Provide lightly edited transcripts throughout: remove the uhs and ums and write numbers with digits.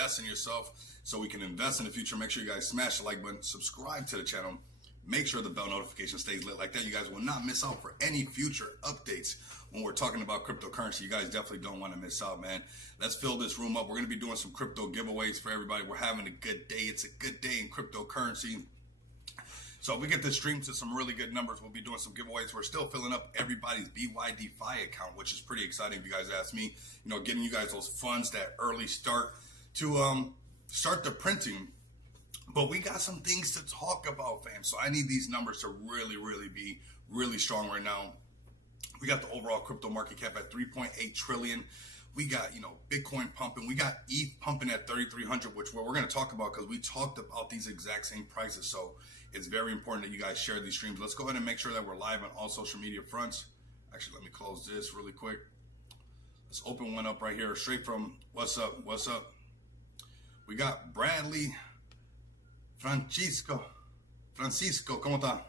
invest in yourself so we can invest in the future. Make sure you guys smash the like button, subscribe to the channel, make sure the bell notification stays lit like that. You guys will not miss out for any future updates when we're talking about cryptocurrency. You guys definitely don't want to miss out, man. Let's fill this room up. We're going to be doing some crypto giveaways for everybody. We're having a good day. It's a good day in cryptocurrency. So if we get this stream to some really good numbers, we'll be doing some giveaways. We're still filling up everybody's BYDFi account, which is pretty exciting if you guys ask me. You know, getting you guys those funds, that early start to start the printing. But we got some things to talk about, fam. So I need these numbers to really be really strong right now. We got the overall crypto market cap at 3.8 trillion. We got, you know, Bitcoin pumping. We got ETH pumping at 3,300, which we're going to talk about because we talked about these exact same prices. So it's very important that you guys share these streams. Let's go ahead and make sure that we're live on all social media fronts. Actually, let me close this really quick. Let's open one up right here, straight from what's up. We got Bradley Francisco, ¿cómo está?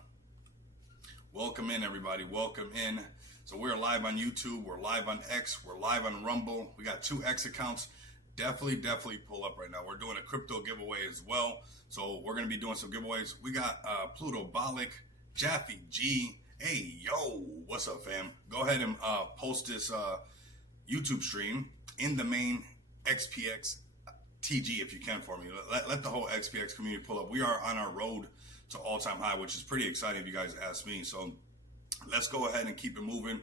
Welcome in, everybody. Welcome in. So we're live on YouTube. We're live on X. We're live on Rumble. We got 2 X accounts. Definitely pull up right now. We're doing a crypto giveaway as well. So we're going to be doing some giveaways. We got Pluto Balik, Jaffe G. Hey, yo, what's up, fam? Go ahead and post this YouTube stream in the main XPX TG if you can for me. Let the whole XPX community pull up. We are on our road to all-time high, which is pretty exciting if you guys ask me. So let's go ahead and keep it moving.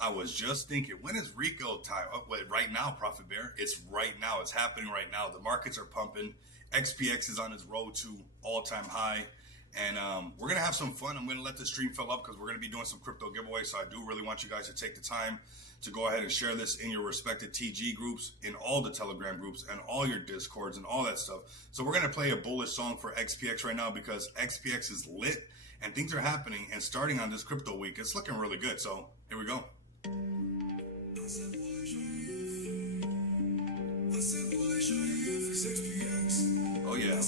I was just thinking, when is Rico time? Oh, wait, right now, Prophet Bear. It's right now. It's happening right now. The markets are pumping. XPX is on its road to all-time high. And we're going to have some fun. I'm going to let the stream fill up because we're going to be doing some crypto giveaways. So I do really want you guys to take the time to go ahead and share this in your respective TG groups, in all the Telegram groups, and all your Discords and all that stuff. So we're going to play a bullish song for XPX right now because XPX is lit and things are happening. And starting on this crypto week, it's looking really good. So here we go. Oh yeah.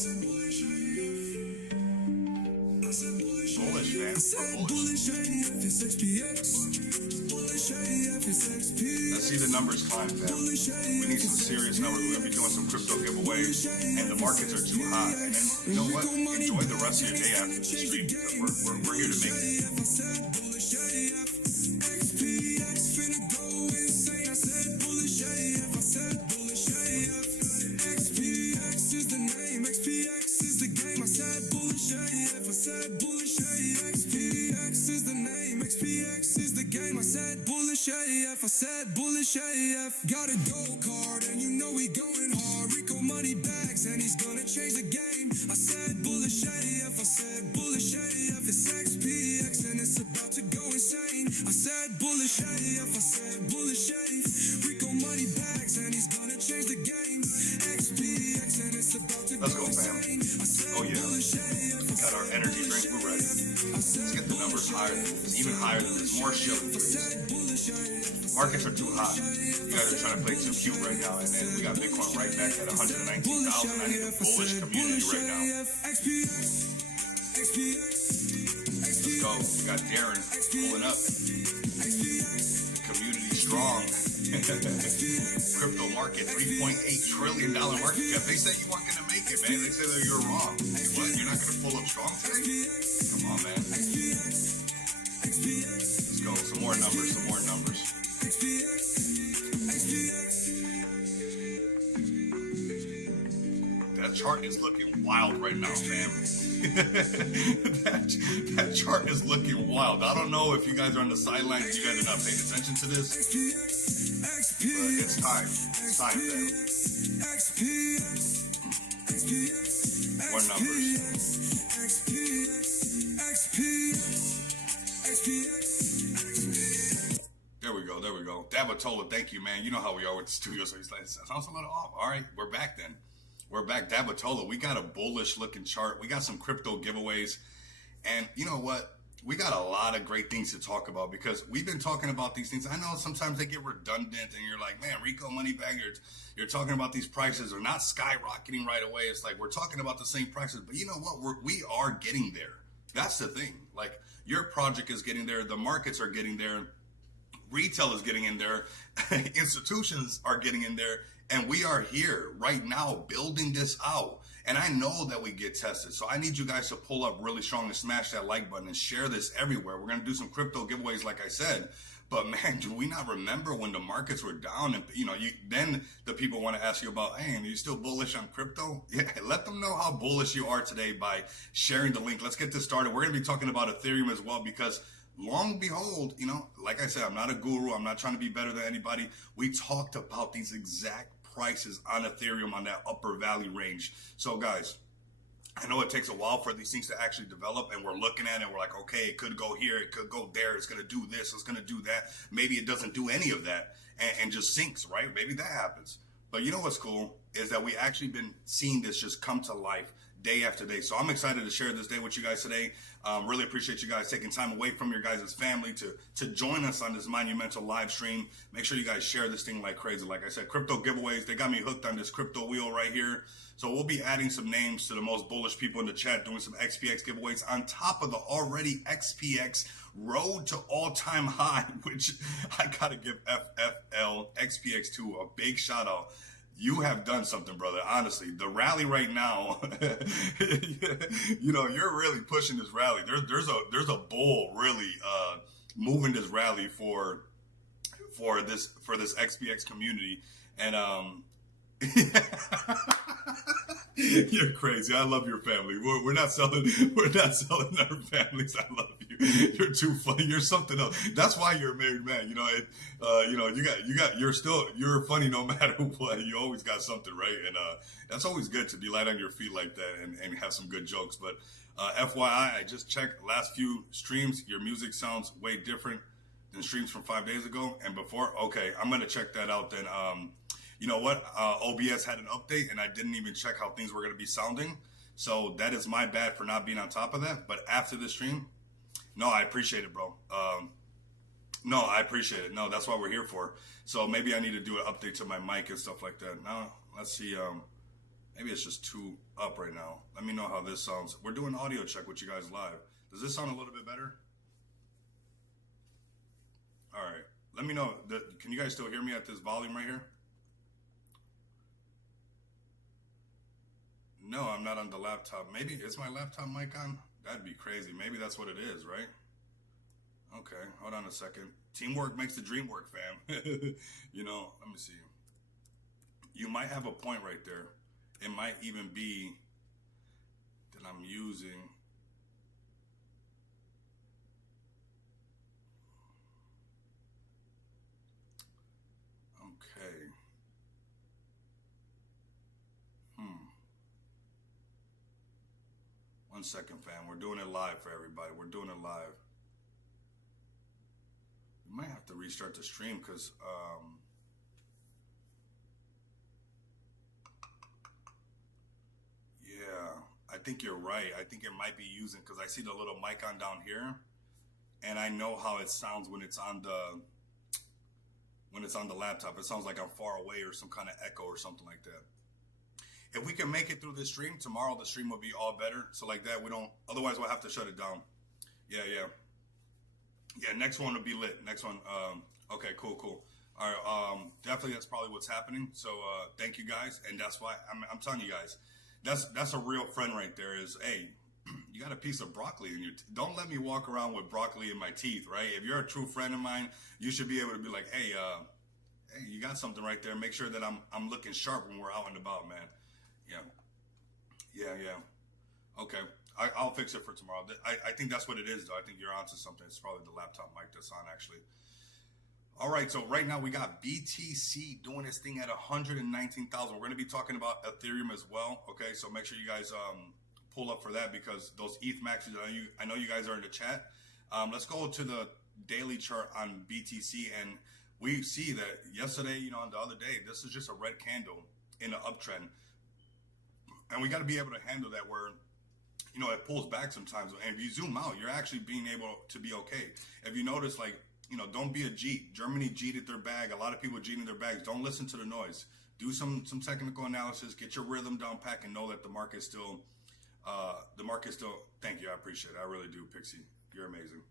Bullish, man. Let's see the numbers climb, fam. We need some serious numbers. We're gonna be doing some crypto giveaways, and the markets are too hot. And then, you know what? Enjoy the rest of your day after the stream because we're here to make it. I said bullish AF, got a gold card and you know we going hard. Rico money bags and he's gonna change the game. I said bullish AF, I said bullish AF, it's XPX and it's about to go insane. I said bullish AF, I said bullish AF, Rico money bags and he's gonna change the game. XPX and it's about to go insane. Oh yeah, got our energy drink, we're ready. Let's get the numbers higher than this, even higher than this, more shilling please. Markets are too hot. You guys are trying to play too cute right now, and then we got Bitcoin right back at 119,000. I need a bullish community right now. Let's go. We got Darren pulling up. Community strong. Crypto market, $3.8 trillion market cap. They said you weren't going to make it, man. They said that you're wrong. What? You're not going to pull up strong today? Come on, man. Let's go. Some more numbers. That chart is looking wild right now, fam. that chart is looking wild. I don't know if you guys are on the sidelines, you guys are not paying attention to this. But it's time. It's time, fam. More numbers. There we go. Dabatola, thank you, man. You know how we are with the studio, so he's like, sounds a little off. All right, we're back then. We're back. Dabatola, we got a bullish looking chart. We got some crypto giveaways. And you know what? We got a lot of great things to talk about because we've been talking about these things. I know sometimes they get redundant and you're like, man, Rico Moneybag, you're talking about these prices are not skyrocketing right away. It's like we're talking about the same prices, but you know what? We are getting there. That's the thing. Like your project is getting there. The markets are getting there. Retail is getting in there. Institutions are getting in there. And we are here right now building this out. And I know that we get tested. So I need you guys to pull up really strong and smash that like button and share this everywhere. We're going to do some crypto giveaways, like I said. But man, do we not remember when the markets were down? And then the people want to ask you about, hey, are you still bullish on crypto? Yeah, let them know how bullish you are today by sharing the link. Let's get this started. We're going to be talking about Ethereum as well, because long behold, like I said, I'm not a guru. I'm not trying to be better than anybody. We talked about these exact prices on Ethereum on that upper value range. So guys, I know it takes a while for these things to actually develop, and we're looking at it and we're like, okay, it could go here, it could go there, it's going to do this, it's going to do that. Maybe it doesn't do any of that and just sinks, right? Maybe that happens. But you know what's cool is that we actually been seeing this just come to life day after day. So I'm excited to share this day with you guys today. Really appreciate you guys taking time away from your guys' family to join us on this monumental live stream. Make sure you guys share this thing like crazy. Like I said, crypto giveaways, they got me hooked on this crypto wheel right here. So we'll be adding some names to the most bullish people in the chat, doing some XPX giveaways on top of the already XPX road to all-time high, which I gotta give FFL XPX2 a big shout out. You have done something, brother. Honestly, the rally right now, you're really pushing this rally. There's a bull really moving this rally for this XPX community, and you're crazy. I love your family. We're not selling our families. I love you. You're too funny. You're something else. That's why you're a married man. You're funny no matter what. You always got something, right? And that's always good to be light on your feet like that and have some good jokes. But FYI, I just checked last few streams. Your music sounds way different than streams from 5 days ago and before. Okay, I'm gonna check that out then. You know what? OBS had an update, and I didn't even check how things were going to be sounding. So that is my bad for not being on top of that. But after the stream, no, I appreciate it, bro. No, I appreciate it. No, that's what we're here for. So maybe I need to do an update to my mic and stuff like that. Now, let's see. Maybe it's just too up right now. Let me know how this sounds. We're doing audio check with you guys live. Does this sound a little bit better? All right. Let me know. Can you guys still hear me at this volume right here? No, I'm not on the laptop. Maybe is my laptop mic on? That'd be crazy. Maybe that's what it is, right? Okay, hold on a second. Teamwork makes the dream work, fam. Let me see. You might have a point right there. It might even be that I'm using. Okay. 1 second, fam. We're doing it live for everybody. We're doing it live. We might have to restart the stream because yeah, I think you're right. I think it might be using, because I see the little mic on down here, and I know how it sounds when it's on the laptop. It sounds like I'm far away or some kind of echo or something like that. If we can make it through this stream, tomorrow the stream will be all better. So like that, otherwise we'll have to shut it down. Yeah. Next one will be lit. Next one. Okay, cool. All right. Definitely that's probably what's happening. So thank you guys. And that's why I'm telling you guys, that's a real friend right there is, hey, you got a piece of broccoli in your teeth. Don't let me walk around with broccoli in my teeth, right? If you're a true friend of mine, you should be able to be like, hey, you got something right there. Make sure that I'm looking sharp when we're out and about, man. Yeah. Okay, I'll fix it for tomorrow. I think that's what it is, though. I think you're onto something. It's probably the laptop mic that's on, actually. All right, so right now we got BTC doing this thing at 119,000. We're going to be talking about Ethereum as well. Okay, so make sure you guys pull up for that, because those ETH maxes, I know you guys are in the chat. Let's go to the daily chart on BTC, and we see that yesterday, on the other day, this is just a red candle in an uptrend. And we got to be able to handle that where, it pulls back sometimes. And if you zoom out, you're actually being able to be okay. If you notice, don't be a Jeet. Germany Jeeted their bag. A lot of people Jeeting their bags. Don't listen to the noise. Do some technical analysis. Get your rhythm down pat and know that the market's still, thank you. I appreciate it. I really do, Pixie. You're amazing.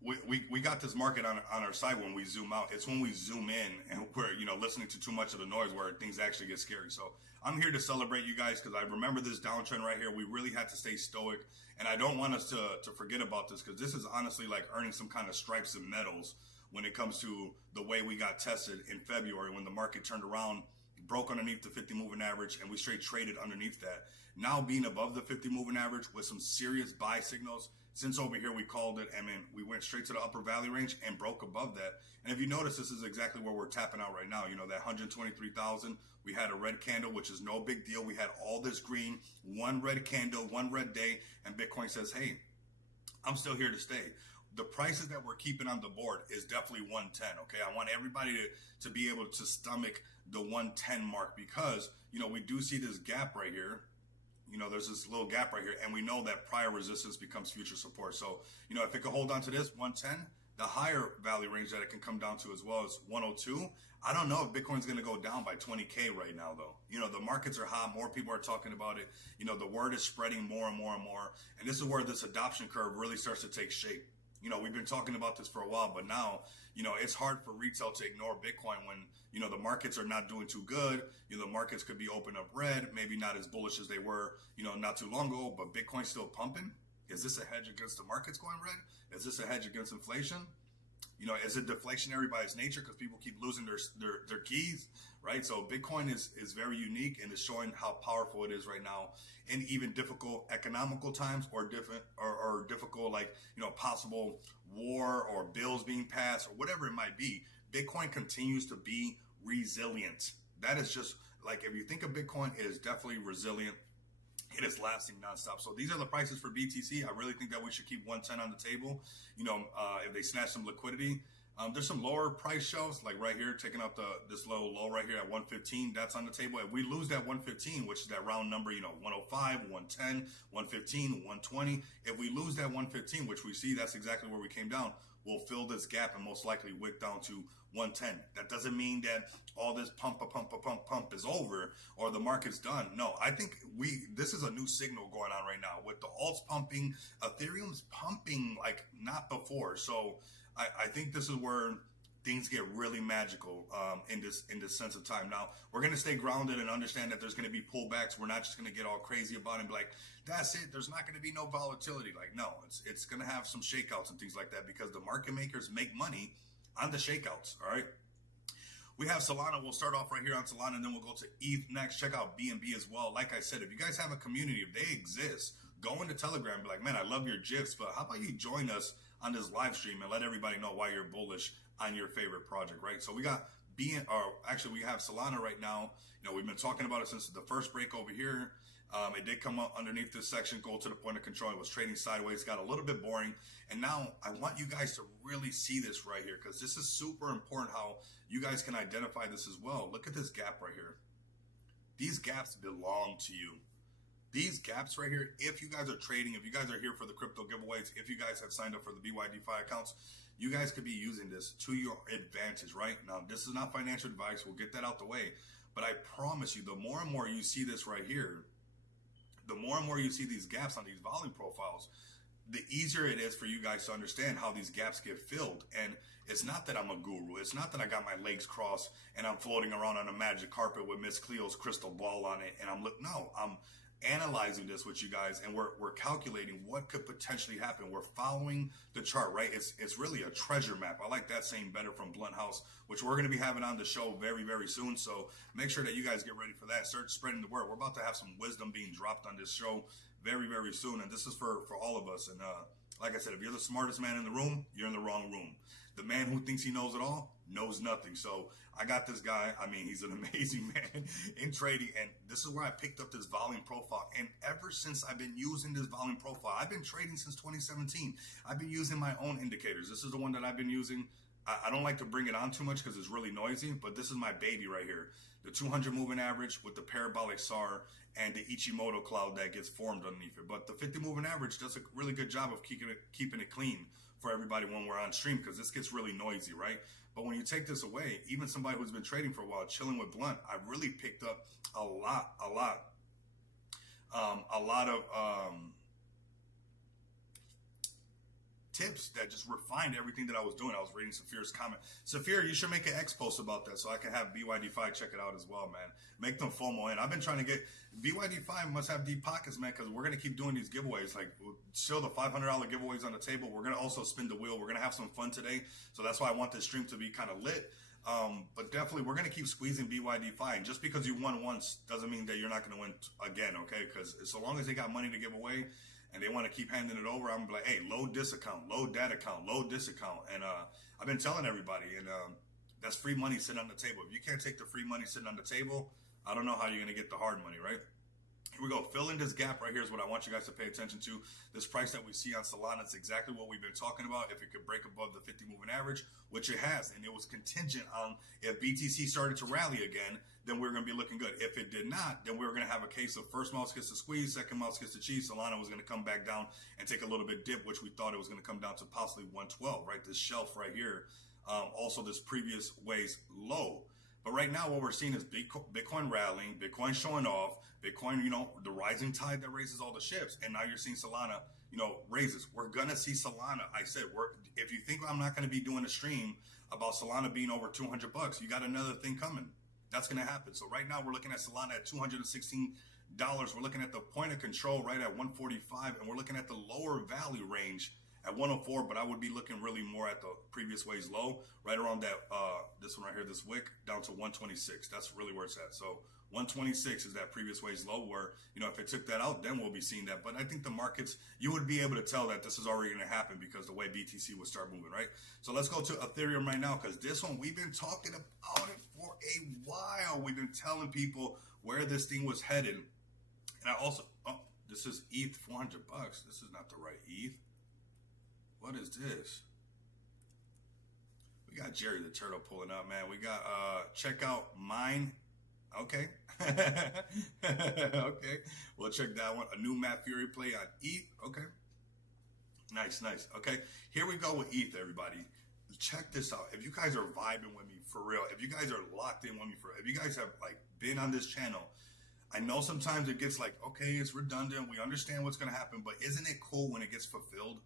we got this market on our side when we zoom out. It's when we zoom in and we're, listening to too much of the noise where things actually get scary. So I'm here to celebrate you guys because I remember this downtrend right here. We really had to stay stoic. And I don't want us to forget about this because this is honestly like earning some kind of stripes and medals when it comes to the way we got tested in February when the market turned around, broke underneath the 50 moving average, and we straight traded underneath that. Now being above the 50 moving average with some serious buy signals. Since over here we called it, we went straight to the upper value range and broke above that. And if you notice, this is exactly where we're tapping out right now. That 123,000, we had a red candle, which is no big deal. We had all this green, one red candle, one red day, and Bitcoin says, hey, I'm still here to stay. The prices that we're keeping on the board is definitely 110. Okay, I want everybody to be able to stomach the 110 mark because we do see this gap right here. There's this little gap right here, and we know that prior resistance becomes future support. So if it can hold on to this 110, the higher value range that it can come down to as well is 102. I don't know if Bitcoin's going to go down by 20K right now, though. The markets are hot. More people are talking about it. The word is spreading more and more and more. And this is where this adoption curve really starts to take shape. We've been talking about this for a while, but now, it's hard for retail to ignore Bitcoin when, the markets are not doing too good. The markets could be open up red, maybe not as bullish as they were, not too long ago, but Bitcoin's still pumping. Is this a hedge against the markets going red? Is this a hedge against inflation? Is it deflationary by its nature because people keep losing their keys, right? So Bitcoin is very unique and is showing how powerful it is right now in even difficult economical times or difficult possible war or bills being passed or whatever it might be. Bitcoin continues to be resilient. That is just like, if you think of Bitcoin, it is definitely resilient. It is lasting nonstop. So these are the prices for BTC. I really think that we should keep 110 on the table. If they snatch some liquidity, there's some lower price shelves like right here, taking out this little low right here at 115. That's on the table. If we lose that 115, which is that round number, 105, 110, 115, 120. If we lose that 115, which we see, that's exactly where we came down. We'll fill this gap and most likely wick down to 110. That doesn't mean that all this pump is over or the market's done. No, I think this is a new signal going on right now with the alts pumping, Ethereum's pumping like not before. So I think this is where things get really magical in this sense of time. Now, we're going to stay grounded and understand that there's going to be pullbacks. We're not just going to get all crazy about it and be like, that's it. There's not going to be no volatility. Like, no, it's going to have some shakeouts and things like that because the market makers make money on the shakeouts. All right. We have Solana. We'll start off right here on Solana, and then we'll go to ETH next. Check out BNB as well. Like I said, if you guys have a community, if they exist, go into Telegram and be like, man, I love your GIFs, but how about you join us on this live stream and let everybody know why you're bullish on your favorite project, right? So we got we have Solana right now. We've been talking about it since the first break over here. It did come up underneath this section, go to the point of control. It was trading sideways, got a little bit boring. And now I want you guys to really see this right here because this is super important how you guys can identify this as well. Look at this gap right here. These gaps belong to you. These gaps right here, if you guys are trading, if you guys are here for the crypto giveaways, if you guys have signed up for the BYDFi accounts, you guys could be using this to your advantage, right? Now, this is not financial advice. We'll get that out the way. But I promise you, the more and more you see this right here, the more and more you see these gaps on these volume profiles, the easier it is for you guys to understand how these gaps get filled. And it's not that I'm a guru. It's not that I got my legs crossed and I'm floating around on a magic carpet with Miss Cleo's crystal ball on it. And I'm analyzing this with you guys, and we're calculating what could potentially happen. We're following the chart, right? It's really a treasure map. I like that saying better from Blunt House, which we're going to be having on the show very, very soon. So make sure that you guys get ready for that. Start spreading the word. We're about to have some wisdom being dropped on this show very, very soon. And this is for all of us. And like I said, if you're the smartest man in the room, you're in the wrong room. The man who thinks he knows it all knows nothing. So I got this guy. I mean, he's an amazing man in trading. And this is where I picked up this volume profile. And ever since I've been using this volume profile, I've been trading since 2017. I've been using my own indicators. This is the one that I've been using. I don't like to bring it on too much because it's really noisy, but this is my baby right here. The 200 moving average with the parabolic SAR and the Ichimoto cloud that gets formed underneath it. But the 50 moving average does a really good job of keeping it clean for everybody when we're on stream because this gets really noisy, right? But when you take this away, even somebody who's been trading for a while, chilling with Blunt, I really picked up a lot of tips that just refined everything that I was doing. I was reading Saphir's comment. Saphir, you should make an X post about that so I can have BYD5 check it out as well, man. Make them FOMO in. I've been trying to get BYD5 must have deep pockets, man, because we're gonna keep doing these giveaways. Like, show the $500 giveaways on the table. We're gonna also spin the wheel. We're gonna have some fun today, so that's why I want this stream to be kind of lit. But definitely, we're gonna keep squeezing BYD5. And just because you won once doesn't mean that you're not gonna win again, okay? Because so long as they got money to give away and they want to keep handing it over, I'm gonna be like, hey, load this account, load that account, load this account. And I've been telling everybody, and that's free money sitting on the table. If you can't take the free money sitting on the table, I don't know how you're gonna get the hard money, right? Here we go. Fill in this gap right here is what I want you guys to pay attention to. This price that we see on Solana, it's exactly what we've been talking about. If it could break above the 50 moving average, which it has, and it was contingent on if BTC started to rally again, then we're going to be looking good. If it did not, then we were going to have a case of first mouse gets the squeeze, second mouse gets the cheese. Solana was going to come back down and take a little bit dip, which we thought it was going to come down to possibly 112, right? This shelf right here. Also, this previous way's low. But right now, what we're seeing is Bitcoin rallying, Bitcoin showing off, Bitcoin, the rising tide that raises all the ships. And now you're seeing Solana, raises. We're going to see Solana. I said, if you think I'm not going to be doing a stream about Solana being over $200, you got another thing coming. That's going to happen. So right now, we're looking at Solana at $216. We're looking at the point of control right at 145, and we're looking at the lower value range at 104, but I would be looking really more at the previous way's low, right around that, this one right here, this wick, down to 126. That's really where it's at. So 126 is that previous way's low where, if it took that out, then we'll be seeing that. But I think the markets, you would be able to tell that this is already going to happen because the way BTC would start moving, right? So let's go to Ethereum right now, because this one, we've been talking about it for a while. We've been telling people where this thing was headed. And I also, this is ETH, $400. This is not the right ETH. What is this? We got Jerry the Turtle pulling up, man. We got check out mine. Okay. Okay. We'll check that one. A new Matt Fury play on ETH. Okay. Nice. Okay. Here we go with ETH, everybody. Check this out. If you guys are vibing with me for real, if you guys are locked in with me if you guys have been on this channel, I know sometimes it gets okay, it's redundant. We understand what's going to happen, but isn't it cool when it gets fulfilled?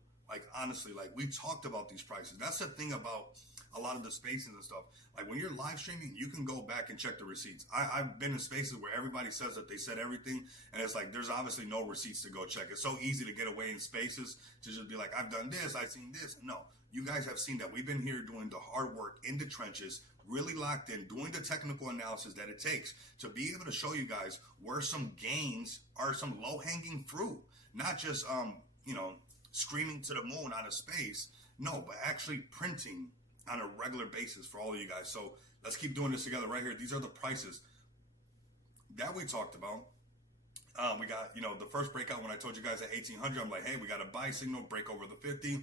Honestly, we talked about these prices. That's the thing about a lot of the spaces and stuff. When you're live streaming, you can go back and check the receipts. I've been in spaces where everybody says that they said everything, and it's there's obviously no receipts to go check. It's so easy to get away in spaces to just be I've done this, I've seen this. No, you guys have seen that. We've been here doing the hard work in the trenches, really locked in, doing the technical analysis that it takes to be able to show you guys where some gains are, some low-hanging fruit, not just, screaming to the moon out of space. No, but actually printing on a regular basis for all of you guys. So let's keep doing this together right here. These are the prices that we talked about. We got, the first breakout when I told you guys at 1800, I'm like, hey, we got a buy signal, break over the 50.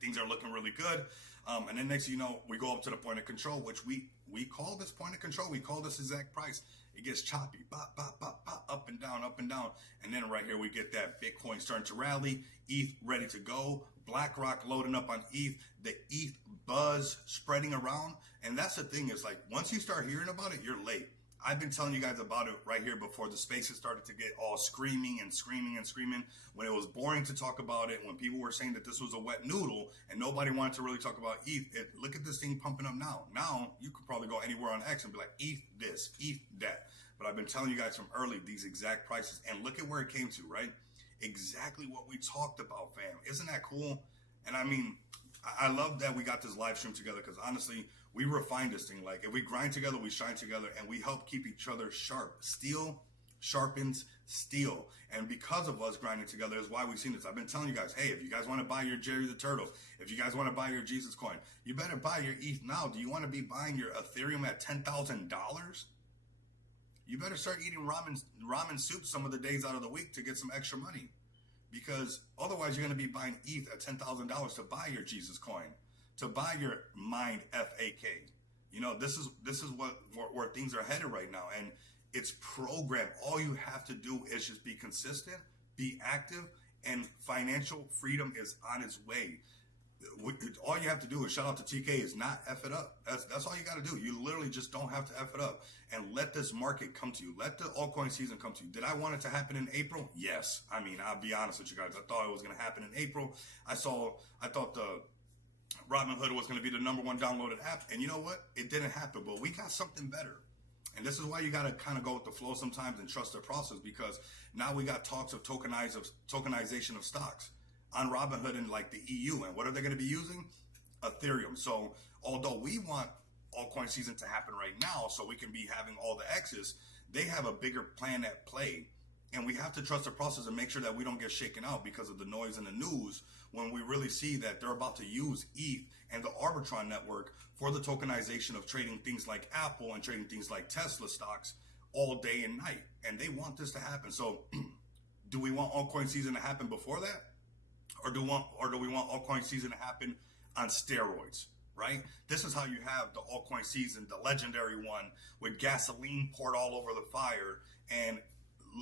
Things are looking really good. And then next, we go up to the point of control, which we call this point of control. We call this exact price. It gets choppy, bop, bop, bop, bop, up and down, up and down. And then right here, we get that Bitcoin starting to rally, ETH ready to go, BlackRock loading up on ETH, the ETH buzz spreading around. And that's the thing is once you start hearing about it, you're late. I've been telling you guys about it right here before the spaces started to get all screaming and screaming and screaming. When it was boring to talk about it, when people were saying that this was a wet noodle and nobody wanted to really talk about ETH, look at this thing pumping up now. Now, you could probably go anywhere on X and be ETH this, ETH that. But I've been telling you guys from early these exact prices. And look at where it came to, right? Exactly what we talked about, fam. Isn't that cool? And I mean, I love that we got this live stream together because honestly, we refine this thing. If we grind together, we shine together, and we help keep each other sharp. Steel sharpens steel. And because of us grinding together is why we've seen this. I've been telling you guys, hey, if you guys want to buy your Jerry the Turtle, if you guys want to buy your Jesus coin, you better buy your ETH now. Do you want to be buying your Ethereum at $10,000? You better start eating ramen soup some of the days out of the week to get some extra money. Because otherwise you're going to be buying ETH at $10,000 to buy your Jesus coin, to buy your Mind FAK. This is where things are headed right now. And it's programmed. All you have to do is just be consistent, be active, and financial freedom is on its way. all you have to do is shout out to TK is not F it up. That's all you got to do. You literally just don't have to F it up and let this market come to you. Let the altcoin season come to you. Did I want it to happen in April? Yes. I mean, I'll be honest with you guys. I thought it was going to happen in April. I thought the Robinhood was going to be the #1 downloaded app. And you know what? It didn't happen, but we got something better. And this is why you got to kind of go with the flow sometimes and trust the process, because now we got talks of tokenization of stocks on Robinhood and like the EU. And what are they going to be using? Ethereum. So although we want altcoin season to happen right now so we can be having all the X's, they have a bigger plan at play. And we have to trust the process and make sure that we don't get shaken out because of the noise in the news when we really see that they're about to use ETH and the Arbitron network for the tokenization of trading things like Apple and trading things like Tesla stocks all day and night. And they want this to happen. So do we want altcoin season to happen before that? Or do we want altcoin season to happen on steroids, right? This is how you have the altcoin season, the legendary one, with gasoline poured all over the fire and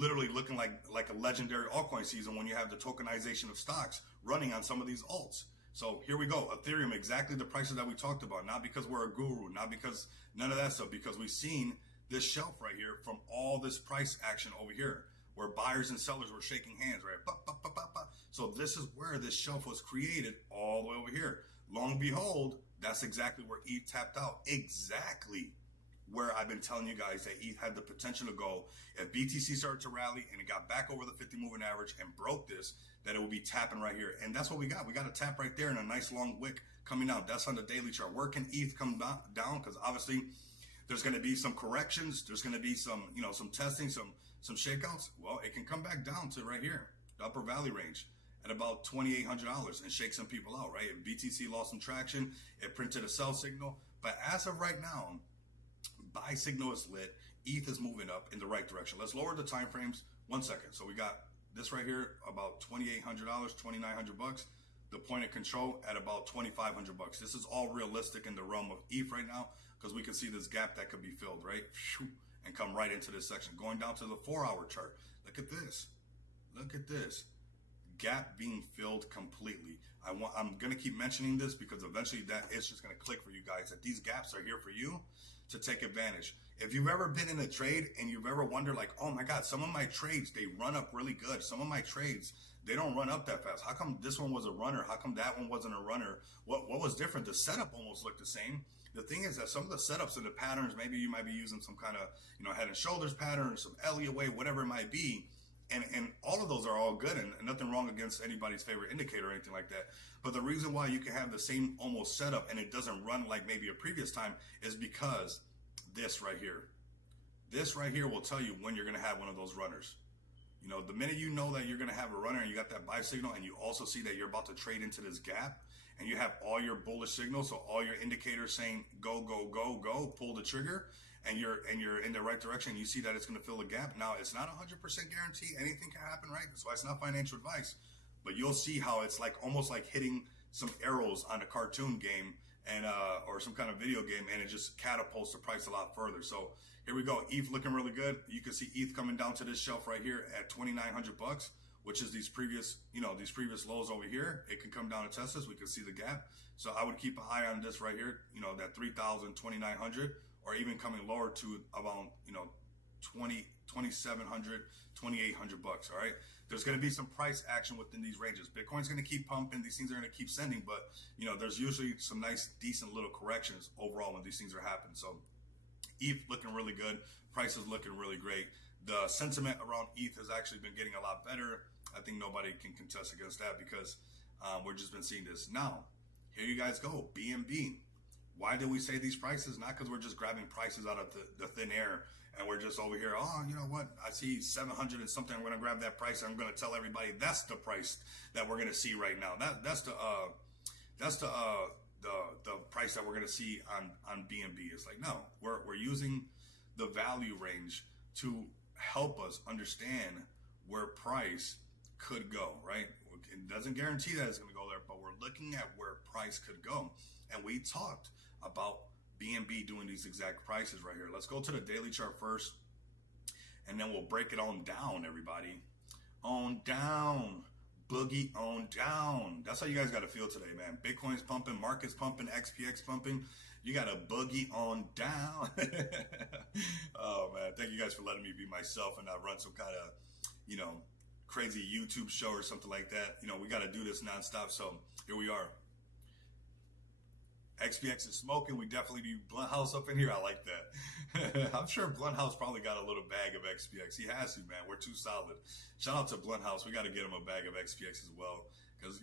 literally looking like a legendary altcoin season when you have the tokenization of stocks running on some of these alts. So here we go. Ethereum, exactly the prices that we talked about. Not because we're a guru, not because none of that stuff, because we've seen this shelf right here from all this price action over here where buyers and sellers were shaking hands, right? So this is where this shelf was created all the way over here. Long and behold, that's exactly where ETH tapped out. Exactly where I've been telling you guys that ETH had the potential to go. If BTC started to rally and it got back over the 50 moving average and broke this, that it will be tapping right here. And that's what we got. We got a tap right there and a nice long wick coming out. That's on the daily chart. Where can ETH come down? Because obviously there's going to be some corrections. There's going to be some, some testing, some shakeouts. Well, it can come back down to right here, the upper valley range at about $2,800 and shake some people out, right? If BTC lost some traction, it printed a sell signal. But as of right now, buy signal is lit. ETH is moving up in the right direction. Let's lower the time frames 1 second. So we got this right here, about $2,800, $2,900. The point of control at about $2,500. This is all realistic in the realm of ETH right now because we can see this gap that could be filled, right? And come right into this section. Going down to the 4-hour chart. Look at this. Look at this. Gap being filled completely. I'm going to keep mentioning this because eventually that is just going to click for you guys that these gaps are here for you to take advantage. If you've ever been in a trade and you've ever wondered like, oh my God, some of my trades, they run up really good. Some of my trades, they don't run up that fast. How come this one was a runner? How come that one wasn't a runner? What was different? The setup almost looked the same. The thing is that some of the setups and the patterns, maybe you might be using some kind of, head and shoulders pattern, some Elliott wave, whatever it might be. And all of those are all good and nothing wrong against anybody's favorite indicator or anything like that. But the reason why you can have the same almost setup and it doesn't run like maybe a previous time is because this right here will tell you when you're going to have one of those runners. The minute you know that you're going to have a runner and you got that buy signal and you also see that you're about to trade into this gap and you have all your bullish signals, so all your indicators saying go, go, go, go, pull the trigger, and you're in the right direction, you see that it's going to fill a gap. Now, it's not 100% guarantee. Anything can happen, right? That's why it's not financial advice. But you'll see how it's like almost like hitting some arrows on a cartoon game and or some kind of video game, and it just catapults the price a lot further. So here we go. ETH looking really good. You can see ETH coming down to this shelf right here at $2,900, which is these previous lows over here. It can come down to test this. We can see the gap. So I would keep an eye on this right here, that 3,000, 2,900. Or even coming lower to about, $2,700, $2,800. All right. There's going to be some price action within these ranges. Bitcoin's going to keep pumping. These things are going to keep sending, but there's usually some nice, decent little corrections overall when these things are happening. So ETH looking really good. Prices looking really great. The sentiment around ETH has actually been getting a lot better. I think nobody can contest against that because we've just been seeing this. Now, here you guys go. BNB. Why do we say these prices? Not because we're just grabbing prices out of the thin air and we're just over here. Oh, you know what? I see 700 and something. I'm going to grab that price. And I'm going to tell everybody that's the price that we're going to see right now. That's the price that we're going to see on BNB. It's like, no, we're using the value range to help us understand where price could go, right? It doesn't guarantee that it's going to go there, but we're looking at where price could go. And we talked about BNB doing these exact prices right here. Let's go to the daily chart first, and then we'll break it on down, everybody. On down. boogie on down. That's how you guys got to feel today, man. Bitcoin's pumping, market's pumping, XPX pumping. You got to boogie on down. Oh, man. Thank you guys for letting me be myself and not run some kind of, crazy YouTube show or something like that. We got to do this nonstop. So here we are. XPX is smoking. We definitely need Blunthouse up in here. I like that. I'm sure Blunthouse probably got a little bag of XPX. He has to, man. We're too solid. Shout out to Blunthouse. We got to get him a bag of XPX as well. Because,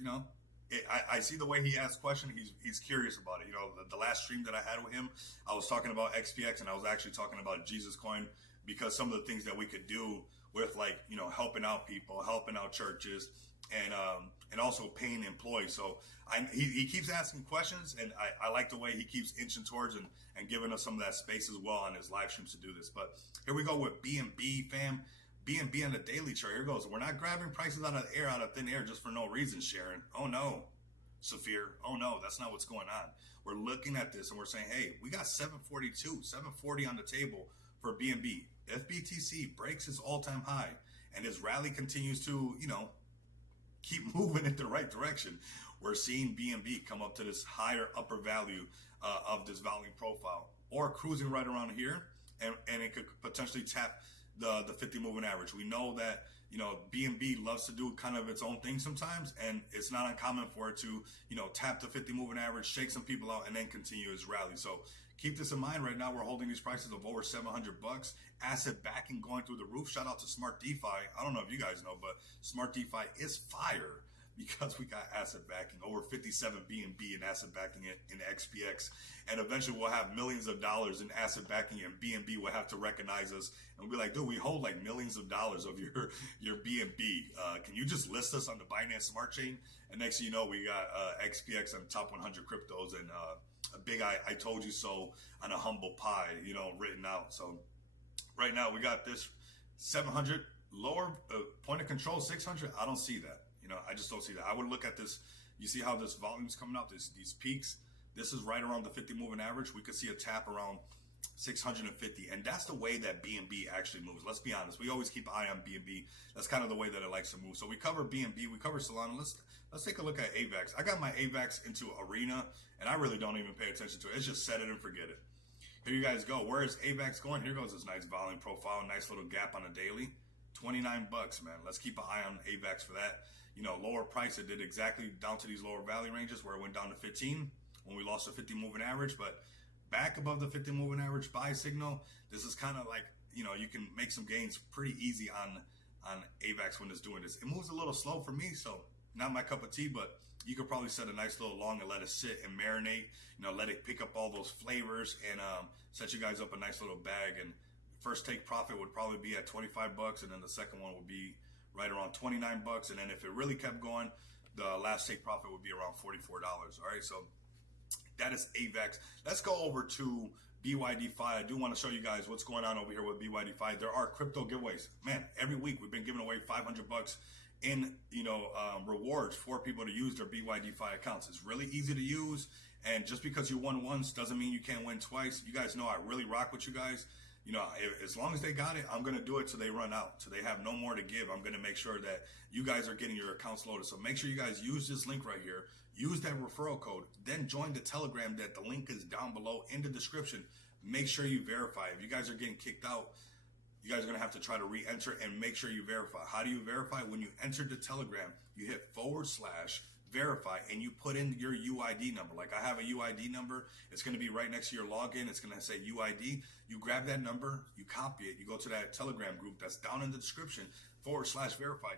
I see the way he asks questions. He's curious about it. The last stream that I had with him, I was talking about XPX and I was actually talking about Jesus Coin, because some of the things that we could do with, like, helping out people, helping out churches, and also paying employees. So he keeps asking questions, and I like the way he keeps inching towards and giving us some of that space as well on his live streams to do this. But here we go with BNB, fam. BNB on the daily chart. Here goes. We're not grabbing prices out of thin air just for no reason, Sharon. Oh no, Saphir. Oh no, that's not what's going on. We're looking at this and we're saying, hey, we got 742, 740 on the table for BNB. If BTC breaks its all-time high and his rally continues to, keep moving in the right direction, we're seeing BNB come up to this higher upper value of this volume profile, or cruising right around here, and it could potentially tap the 50 moving average. We know that BNB loves to do kind of its own thing sometimes, and it's not uncommon for it to tap the 50 moving average, shake some people out, and then continue its rally. So keep this in mind. Right now we're holding these prices of over $700. Asset backing going through the roof. Shout out to Smart DeFi. I don't know if you guys know, but Smart DeFi is fire because we got asset backing, over 57 BNB in asset backing in XPX. And eventually we'll have millions of dollars in asset backing, and BNB will have to recognize us and be like, dude, we hold like millions of dollars of your BNB. Can you just list us on the Binance Smart Chain? And next thing you know, we got XPX on top 100 cryptos, and a big I told you so on a humble pie, written out. So right now we got this 700 lower point of control, 600. I don't see that. I just don't see that. I would look at this. You see how this volume's coming up, these peaks. This is right around the 50 moving average. We could see a tap around 650. And that's the way that BNB actually moves. Let's be honest. We always keep an eye on BNB. That's kind of the way that it likes to move. So we cover BNB, we cover Solana. Let's take a look at AVAX. I got my AVAX into Arena, and I really don't even pay attention to it. It's just set it and forget it. Here you guys go. Where is AVAX going? Here goes this nice volume profile, nice little gap on the daily. $29, man. Let's keep an eye on AVAX for that. Lower price. It did exactly down to these lower value ranges where it went down to 15 when we lost the 50 moving average, but back above the 50 moving average buy signal. This is kind of like, you can make some gains pretty easy on AVAX when it's doing this. It moves a little slow for me, so not my cup of tea, but you could probably set a nice little long and let it sit and marinate, let it pick up all those flavors and set you guys up a nice little bag. And first take profit would probably be at $25, and then the second one would be right around $29. And then if it really kept going, the last take profit would be around $44. All right, so that is AVAX. Let's go over to BYD-Fi. I do want to show you guys what's going on over here with BYD-Fi. There are crypto giveaways. Man, every week we've been giving away $500 in rewards for people to use their BYD-Fi accounts. It's really easy to use, and just because you won once doesn't mean you can't win twice. You guys know I really rock with you guys. As long as they got it, I'm going to do it till they run out, till they have no more to give. I'm going to make sure that you guys are getting your accounts loaded. So make sure you guys use this link right here. Use that referral code. Then join the Telegram. That the link is down below in the description. Make sure you verify. If you guys are getting kicked out, you guys are going to have to try to re-enter and make sure you verify. How do you verify? When you enter the Telegram, you hit /verify and you put in your UID number. Like I have a UID number. It's going to be right next to your login. It's going to say UID. You grab that number, you copy it, you go to that Telegram group that's down in the description, /verify.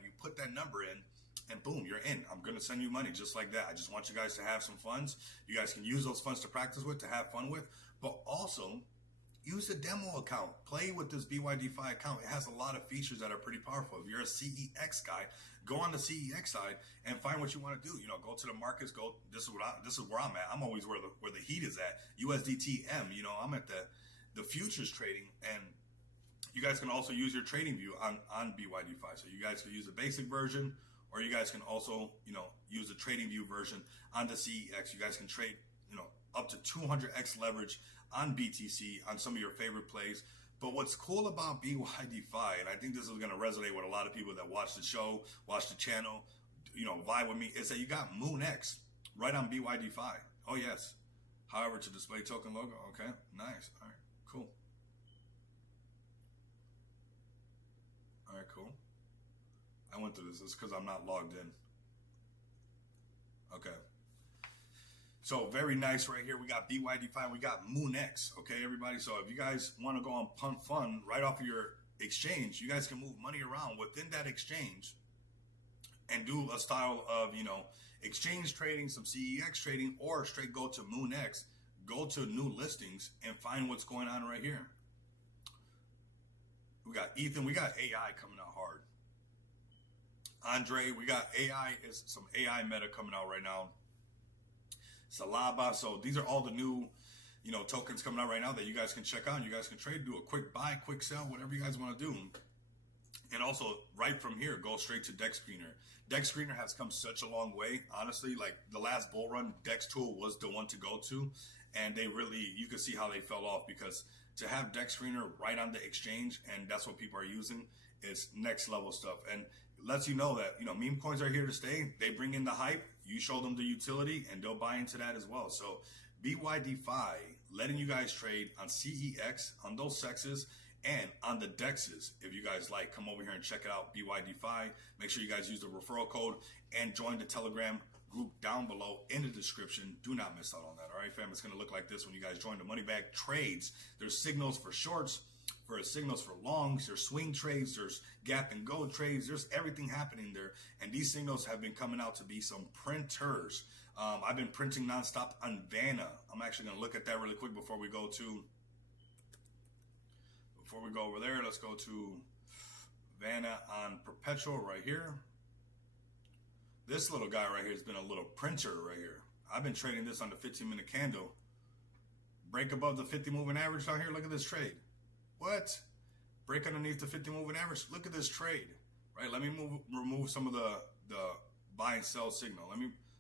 You put that number in, and boom, you're in. I'm going to send you money just like that. I just want you guys to have some funds. You guys can use those funds to practice with, to have fun with, but also use the demo account. Play with this BYD-Fi account. It has a lot of features that are pretty powerful. If you're a CEX guy, go on the CEX side and find what you want to do. Go to the markets. This is where I'm at. I'm always where the heat is at. USDT-M. I'm at the futures trading, and you guys can also use your trading view on BYD-Fi. So you guys can use the basic version, or you guys can also use the trading view version on the CEX. You guys can trade up to 200x leverage on BTC on some of your favorite plays. But what's cool about BYD-Fi, and I think this is going to resonate with a lot of people that watch the show, watch the channel, vibe with me is that you got MoonX right on BYD-Fi. Oh yes. However, to display token logo. Okay, nice. All right, cool. All right, cool. I went through this. It's because I'm not logged in. Okay. So very nice right here. We got BYD-Fi. We got MoonX. Okay, everybody. So if you guys want to go on Punt Fun right off of your exchange, you guys can move money around within that exchange and do a style of, exchange trading, some CEX trading, or straight go to MoonX, go to new listings and find what's going on right here. We got Ethan, we got AI coming out hard. Andre, we got AI, is some AI meta coming out right now. Salaba, so these are all the new, tokens coming out right now that you guys can check out. You guys can trade, do a quick buy, quick sell, whatever you guys want to do. And also, right from here, go straight to Dex Screener. Dex Screener has come such a long way. Honestly, like the last bull run, Dex Tool was the one to go to. And you can see how they fell off, because to have Dex Screener right on the exchange, and that's what people are using, is next level stuff. And lets you know that, meme coins are here to stay. They bring in the hype. You show them the utility, and they'll buy into that as well. So BYD-Fi, letting you guys trade on CEX, on those sexes, and on the DEXs. If you guys like, come over here and check it out, BYD-Fi. Make sure you guys use the referral code and join the Telegram group down below in the description. Do not miss out on that. All right, fam, it's going to look like this when you guys join the Money Bag Trades. There's signals for shorts, for signals for longs, there's swing trades, there's gap and go trades, there's everything happening there. And these signals have been coming out to be some printers. I've been printing nonstop on Vanna. I'm actually going to look at that really quick before we go over there. Let's go to Vanna on Perpetual right here. This little guy right here has been a little printer right here. I've been trading this on the 15-minute candle. Break above the 50 moving average down here. Look at this trade. What? Break underneath the 50 moving average. Look at this trade. Right? Let me remove some of the buy and sell signal.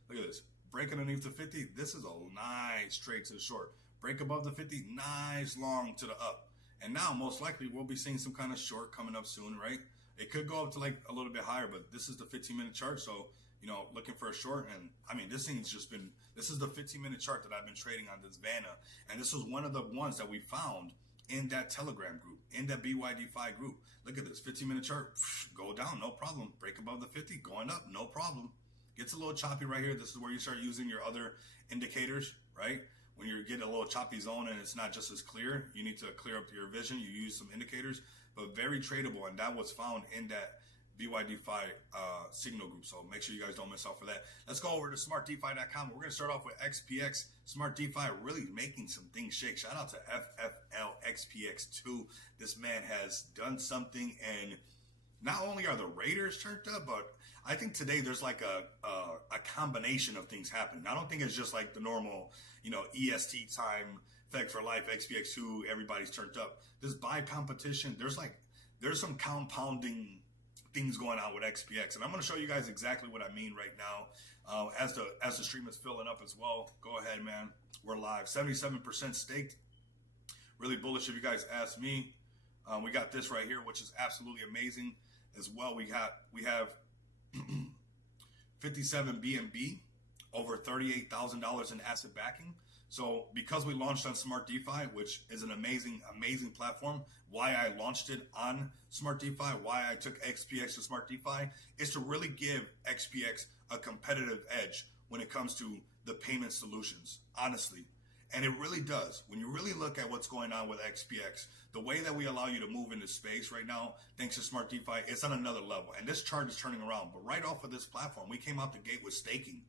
Look at this. Break underneath the 50. This is a nice trade to the short. Break above the 50. Nice long to the up. And now most likely we'll be seeing some kind of short coming up soon, right? It could go up to like a little bit higher, but this is the 15-minute chart. So, looking for a short. And I mean, this is the 15-minute chart that I've been trading on this Vanna. And this was one of the ones that we found in that Telegram group, in that BYD-Fi group. Look at this 15-minute chart. Go down, no problem. Break above the 50, going up, no problem. Gets a little choppy right here. This is where you start using your other indicators, right? When you're getting a little choppy zone and it's not just as clear, you need to clear up your vision. You use some indicators, but very tradable. And that was found in that BYD-Fi signal group. So make sure you guys don't miss out for that. Let's go over to smartdefi.com. We're going to start off with XPX. Smart DeFi really making some things shake. Shout out to FFLXPX2. This man has done something, and not only are the Raiders turned up, but I think today there's like a combination of things happening. I don't think it's just like the normal, EST time, Fed for Life, XPX2, everybody's turned up. This buy competition, there's some compounding things going on with XPX, and I'm going to show you guys exactly what I mean right now. As the stream is filling up as well. Go ahead, man. We're live. 77% staked. Really bullish if you guys ask me. We got this right here, which is absolutely amazing as well. We have 57 BNB, over $38,000 in asset backing. So because we launched on Smart DeFi, which is an amazing platform, why I launched it on Smart DeFi, why I took XPX to Smart DeFi, is to really give XPX a competitive edge when it comes to the payment solutions, honestly. And it really does. When you really look at what's going on with XPX, the way that we allow you to move into space right now, thanks to Smart DeFi, it's on another level. And this chart is turning around. But right off of this platform, we came out the gate with staking.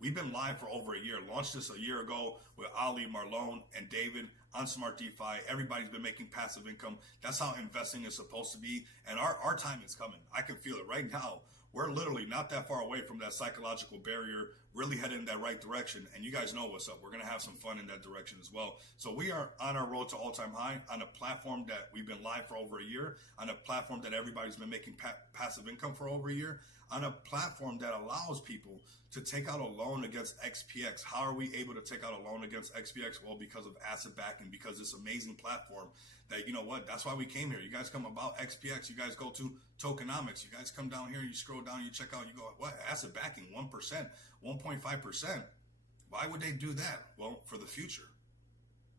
We've been live for over a year. Launched this a year ago with Ali, Marlon, and David on Smart DeFi. Everybody's been making passive income. That's how investing is supposed to be. And our time is coming. I can feel it right now. We're literally not that far away from that psychological barrier, really heading in that right direction. And you guys know what's up. We're going to have some fun in that direction as well. So we are on our road to all-time high on a platform that we've been live for over a year, on a platform that everybody's been making passive income for over a year, on a platform that allows people to take out a loan against XPX. How are we able to take out a loan against XPX? Well, because of asset backing. backing because this amazing platform that, you know what, that's why we came here. You guys come about XPX, you guys go to tokenomics, you guys come down here, you scroll down, you check out, you go, what, asset backing, 1%, 1.5%. Why would they do that? Well, for the future.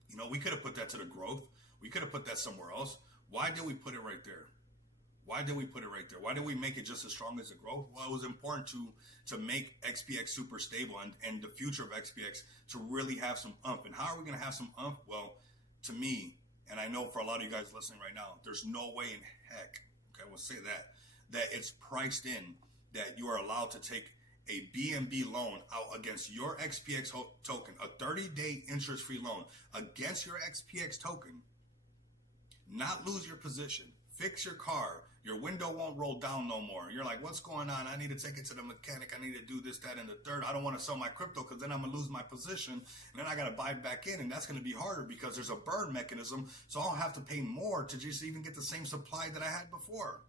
You know, we could have put that to the growth. We could have put that somewhere else. Why did we put it right there? Why did we put it right there? Why did we make it just as strong as the growth? Well, it was important to make XPX super stable and the future of XPX to really have some umph. And how are we going to have some umph? Well, to me, and I know for a lot of you guys listening right now, there's no way in heck, okay, we'll say that it's priced in that you are allowed to take a BNB loan out against your XPX token, a 30-day interest-free loan against your XPX token, not lose your position, fix your car, your window won't roll down no more. You're like, what's going on? I need to take it to the mechanic. I need to do this, that, and the third. I don't want to sell my crypto because then I'm going to lose my position. And then I got to buy it back in. And that's going to be harder because there's a burn mechanism. So I'll have to pay more to just even get the same supply that I had before.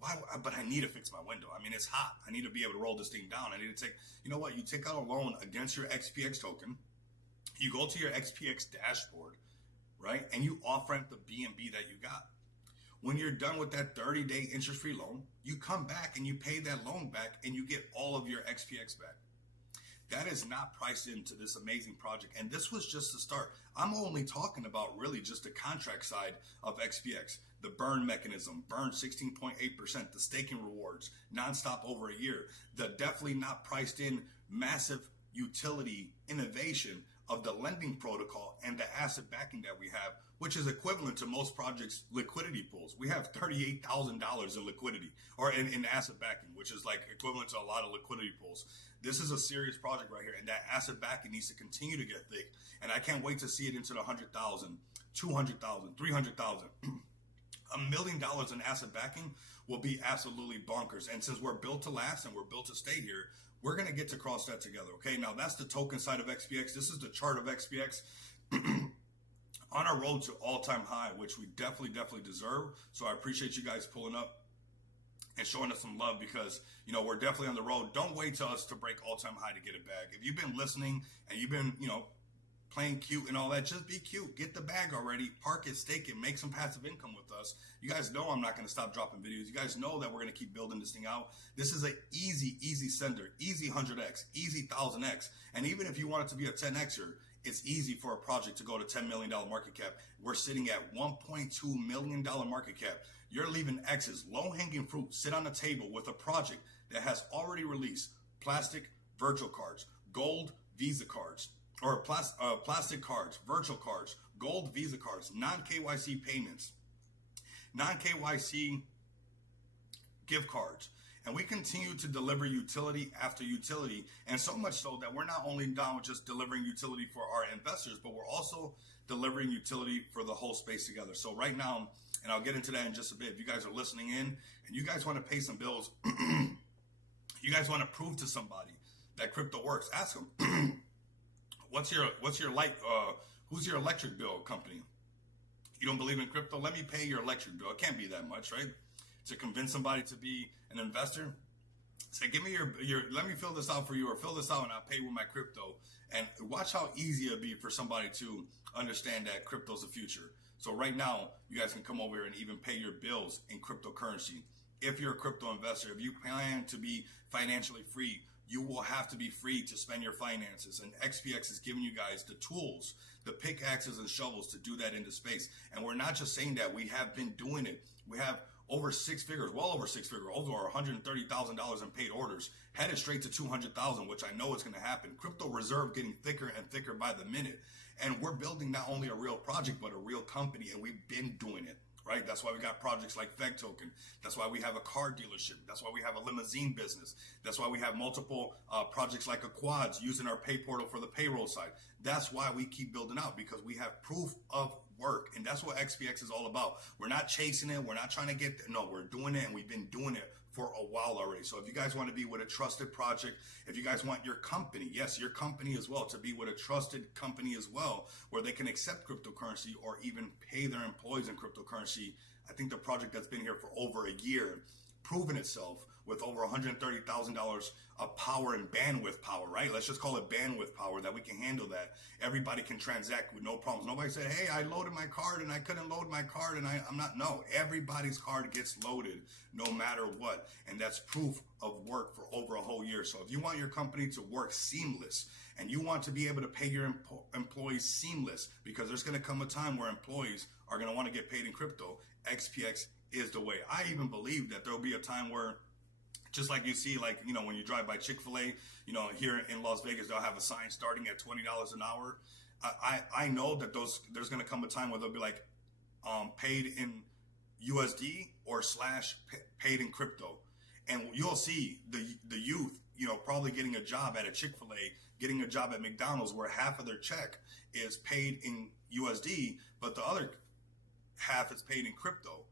Why? But I need to fix my window. I mean, it's hot. I need to be able to roll this thing down. I need to take, you know what? You take out a loan against your XPX token. You go to your XPX dashboard, right? And you off ramp the BNB that you got. When you're done with that 30-day interest-free loan, you come back and you pay that loan back and you get all of your XPX back. That is not priced into this amazing project. And this was just the start. I'm only talking about really just the contract side of XPX. The burn mechanism, burn 16.8%, the staking rewards, nonstop over a year. The definitely not priced in massive utility innovation of the lending protocol and the asset backing that we have, which is equivalent to most projects' liquidity pools. We have $38,000 in liquidity or in asset backing, which is like equivalent to a lot of liquidity pools. This is a serious project right here, and that asset backing needs to continue to get thick. And I can't wait to see it into the 100,000, 200,000, 300,000. $1 million in asset backing will be absolutely bonkers. And since we're built to last and we're built to stay here, we're going to get to cross that together. Okay, now that's the token side of XPX. This is the chart of XPX. On our road to all-time high, which we definitely deserve. So I appreciate you guys pulling up and showing us some love because, you know, we're definitely on the road. Don't wait till us to break all-time high to get it back. If you've been listening and you've been, you know, playing cute and all that, just be cute. Get the bag already. Park it, stake it, make some passive income with us. You guys know I'm not going to stop dropping videos. You guys know that we're going to keep building this thing out. This is an easy sender, easy 100x, easy 1000x. And even if you want it to be a 10xer, it's easy for a project to go to $10 million market cap. We're sitting at $1.2 million market cap. You're leaving X's, low-hanging fruit, sit on the table with a project that has already released plastic virtual cards, gold Visa cards, or plastic cards, virtual cards, gold Visa cards, non-KYC payments, non-KYC gift cards. And we continue to deliver utility after utility, and so much so that we're not only down with just delivering utility for our investors, but we're also delivering utility for the whole space together. So right now, and I'll get into that in just a bit, if you guys are listening in and you guys want to pay some bills, you guys want to prove to somebody that crypto works, ask them, what's your light, who's your electric bill company? You don't believe in crypto? Let me pay your electric bill. It can't be that much, right? To convince somebody to be an investor, say, give me your, let me fill this out for you, or fill this out and I'll pay with my crypto. And watch how easy it'll be for somebody to understand that crypto's the future. So right now, you guys can come over here and even pay your bills in cryptocurrency. If you're a crypto investor, if you plan to be financially free, you will have to be free to spend your finances. And XPX is giving you guys the tools, the pickaxes and shovels to do that into space. And we're not just saying that, we have been doing it. We have over six figures, well over six figures, over $130,000 in paid orders, headed straight to 200,000, which I know is going to happen. Crypto reserve getting thicker and thicker by the minute. And we're building not only a real project, but a real company, and we've been doing it, right? That's why we got projects like Feg Token. That's why we have a car dealership. That's why we have a limousine business. That's why we have multiple projects like a Quads using our pay portal for the payroll side. That's why we keep building out, because we have proof of work. And that's what XPX is all about. We're not chasing it. We're not trying to get there. No, we're doing it, and we've been doing it for a while already. So if you guys want to be with a trusted project, if you guys want your company, yes, your company as well, to be with a trusted company as well, where they can accept cryptocurrency or even pay their employees in cryptocurrency, I think the project that's been here for over a year proven itself with over $130,000 of power and bandwidth power, right? Let's just call it bandwidth power, that we can handle that. Everybody can transact with no problems. Nobody said, hey, I loaded my card and I couldn't load my card and I'm not. No, everybody's card gets loaded no matter what. And that's proof of work for over a whole year. So if you want your company to work seamless and you want to be able to pay your employees seamless, because there's going to come a time where employees are going to want to get paid in crypto, XPX is the way. I even believe that there'll be a time where, just like you see, like, you know, when you drive by Chick-fil-A, you know, here in Las Vegas, they'll have a sign starting at $20 an hour. I know that there's going to come a time where they'll be like paid in USD or / paid in crypto. And you'll see the youth, you know, probably getting a job at a Chick-fil-A, getting a job at McDonald's, where half of their check is paid in USD, but the other half is paid in crypto.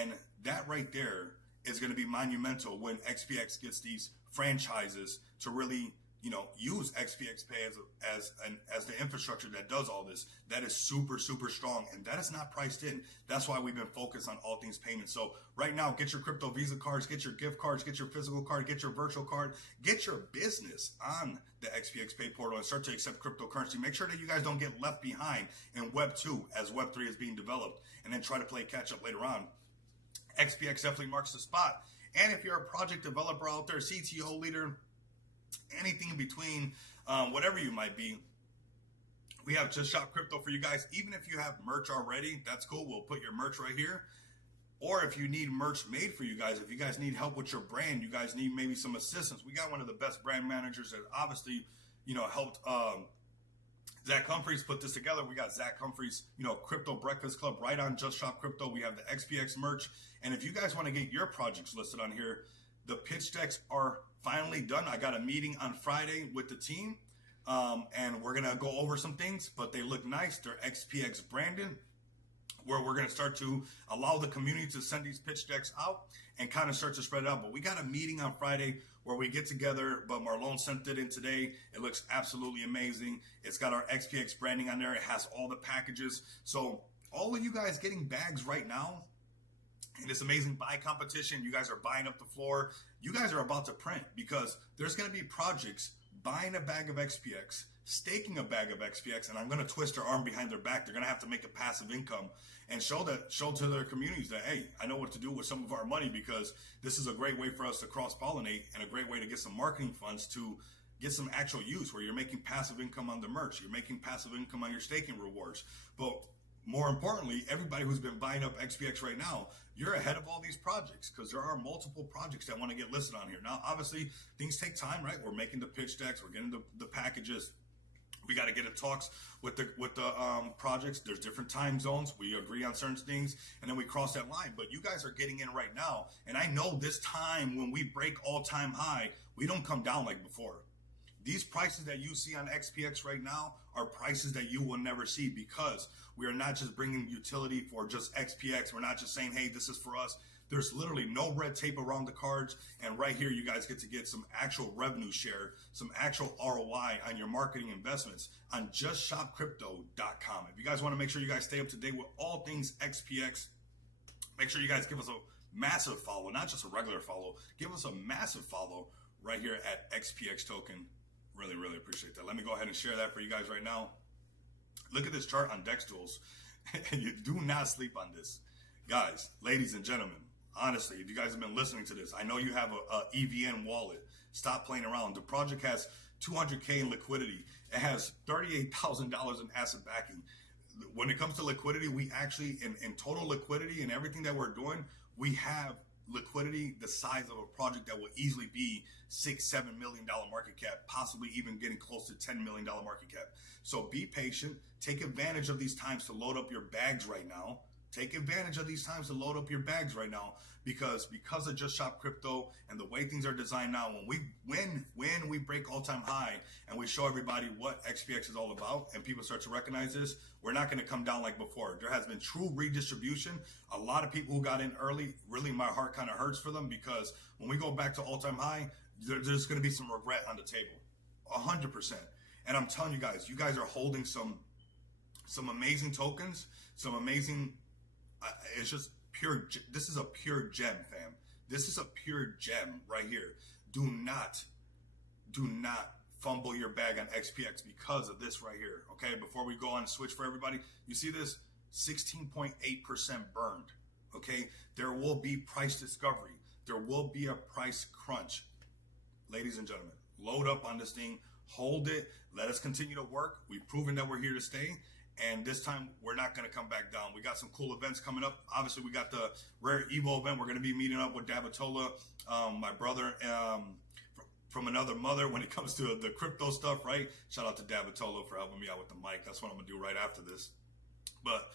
And that right there is going to be monumental when XPX gets these franchises to really, you know, use XPX Pay as the infrastructure that does all this. That is super, super strong, and that is not priced in. That's why we've been focused on all things payments. So right now, get your crypto Visa cards, get your gift cards, get your physical card, get your virtual card, get your business on the XPX Pay portal and start to accept cryptocurrency. Make sure that you guys don't get left behind in Web 2 as Web 3 is being developed, and then try to play catch up later on. XPX definitely marks the spot. And if you're a project developer out there, CTO leader, anything in between, whatever you might be, we have Just Shop Crypto for you guys. Even if you have merch already, that's cool. We'll put your merch right here. Or if you need merch made for you guys, if you guys need help with your brand, you guys need maybe some assistance. We got one of the best brand managers that obviously, you know, helped Zach Humphreys put this together. We got Zach Humphreys, you know, Crypto Breakfast Club right on Just Shop Crypto. We have the XPX merch. And if you guys want to get your projects listed on here, the pitch decks are finally done. I got a meeting on Friday with the team, and we're going to go over some things, but they look nice. They're XPX branded, where we're going to start to allow the community to send these pitch decks out and kind of start to spread it out. But we got a meeting on Friday where we get together, but Marlon sent it in today. It looks absolutely amazing. It's got our XPX branding on there. It has all the packages. So all of you guys getting bags right now in this amazing buy competition, you guys are buying up the floor. You guys are about to print, because there's going to be projects buying a bag of XPX, staking a bag of XPX, and I'm going to twist their arm behind their back. They're going to have to make a passive income and show to their communities that, hey, I know what to do with some of our money, because this is a great way for us to cross-pollinate and a great way to get some marketing funds to get some actual use, where you're making passive income on the merch. You're making passive income on your staking rewards. But more importantly, everybody who's been buying up XPX right now, you're ahead of all these projects, because there are multiple projects that want to get listed on here. Now, obviously, things take time, right? We're making the pitch decks. We're getting the packages. We got to get in talks with the projects. There's different time zones. We agree on certain things, and then we cross that line. But you guys are getting in right now, and I know this time when we break all-time high, we don't come down like before. These prices that you see on XPX right now are prices that you will never see, because we are not just bringing utility for just XPX. We're not just saying, hey, this is for us. There's literally no red tape around the cards. And right here, you guys get to get some actual revenue share, some actual ROI on your marketing investments on justshopcrypto.com. If you guys want to make sure you guys stay up to date with all things XPX, make sure you guys give us a massive follow, not just a regular follow. Give us a massive follow right here at XPX Token. Really, really appreciate that. Let me go ahead and share that for you guys right now. Look at this chart on Dex Tools. You do not sleep on this. Guys, ladies and gentlemen, honestly, if you guys have been listening to this, I know you have a EVN wallet. Stop playing around. The project has $200K in liquidity. It has $38,000 in asset backing. When it comes to liquidity, we actually, in total liquidity and everything that we're doing, we have liquidity the size of a project that will easily be $6-7 million market cap, possibly even getting close to $10 million market cap. So be patient. Take advantage of these times to load up your bags right now. Take advantage of these times to load up your bags right now, because of Just Shop Crypto and the way things are designed now, when we break all-time high and we show everybody what XPX is all about and people start to recognize this, we're not going to come down like before. There has been true redistribution. A lot of people who got in early, really my heart kind of hurts for them, because when we go back to all-time high, there's going to be some regret on the table, 100%. And I'm telling you guys are holding some amazing tokens, some amazing. It's just pure. This is a pure gem, fam. This is a pure gem right here. Do not fumble your bag on XPX because of this right here. Okay, before we go on and switch for everybody, you see this 16.8% burned. Okay, there will be price discovery. There will be a price crunch. Ladies and gentlemen, load up on this thing, hold it, let us continue to work. We've proven that we're here to stay. And this time, we're not going to come back down. We got some cool events coming up. Obviously, we got the Rare Evo event. We're going to be meeting up with Dabatola, my brother, from another mother when it comes to the crypto stuff, right? Shout out to Dabatola for helping me out with the mic. That's what I'm going to do right after this. But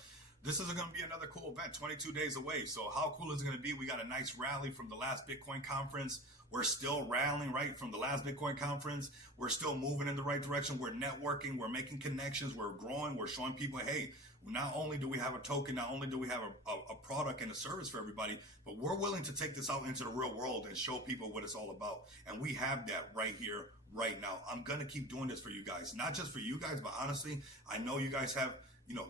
this is going to be another cool event, 22 days away. So how cool is it going to be? We got a nice rally from the last Bitcoin conference. We're still rallying, right, from the last Bitcoin conference. We're still moving in the right direction. We're networking. We're making connections. We're growing. We're showing people, hey, not only do we have a token, not only do we have a product and a service for everybody, but we're willing to take this out into the real world and show people what it's all about. And we have that right here, right now. I'm going to keep doing this for you guys, not just for you guys, but honestly, I know you guys have,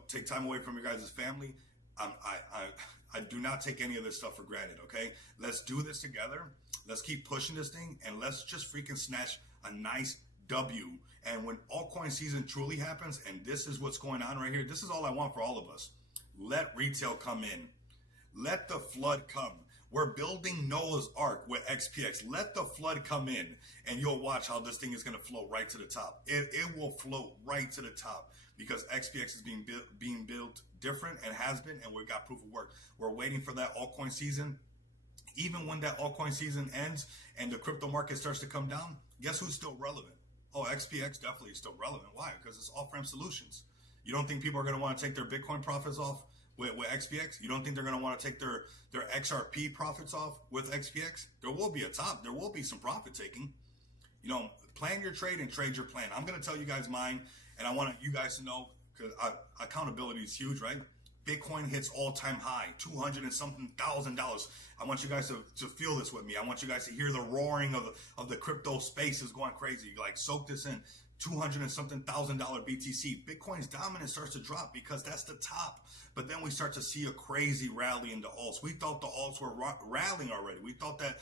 take time away from your guys' family. I do not take any of this stuff for granted, okay? Let's do this together. Let's keep pushing this thing, and let's just freaking snatch a nice W. And when altcoin season truly happens, and this is what's going on right here, this is all I want for all of us. Let retail come in. Let the flood come. We're building Noah's Ark with XPX. Let the flood come in, and you'll watch how this thing is going to float right to the top. It will float right to the top because XPX is being built different and has been, and we've got proof of work. We're waiting for that altcoin season. Even when that altcoin season ends and the crypto market starts to come down, guess who's still relevant? Oh, XPX definitely is still relevant. Why? Because it's off-ramp solutions. You don't think people are going to want to take their Bitcoin profits off with XPX? You don't think they're going to want to take their XRP profits off with XPX? There will be a top. There will be some profit taking. Plan your trade and trade your plan. I'm going to tell you guys mine, and I want you guys to know because accountability is huge, right? Bitcoin hits all-time high, $200 and something thousand. I want you guys to feel this with me. I want you guys to hear the roaring of the crypto space is going crazy. Like, soak this in. $200 and something thousand BTC. Bitcoin's dominance starts to drop because that's the top. But then we start to see a crazy rally in the alts. We thought the alts were rallying already. We thought that,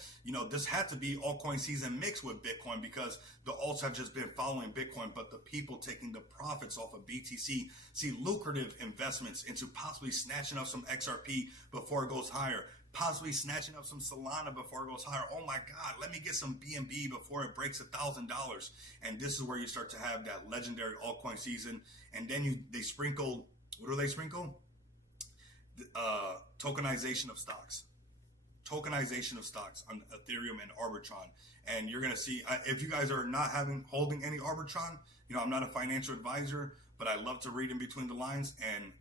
this had to be altcoin season mixed with Bitcoin because the alts have just been following Bitcoin, but the people taking the profits off of BTC see lucrative investments into possibly snatching up some XRP before it goes higher. Possibly snatching up some Solana before it goes higher. Oh my God, let me get some BNB before it breaks $1,000. And this is where you start to have that legendary altcoin season. And then they sprinkle, what do they sprinkle? Tokenization of stocks. Tokenization of stocks on Ethereum and Arbitron. And you're going to see, if you guys are not holding any Arbitron, I'm not a financial advisor, but I love to read in between the lines. And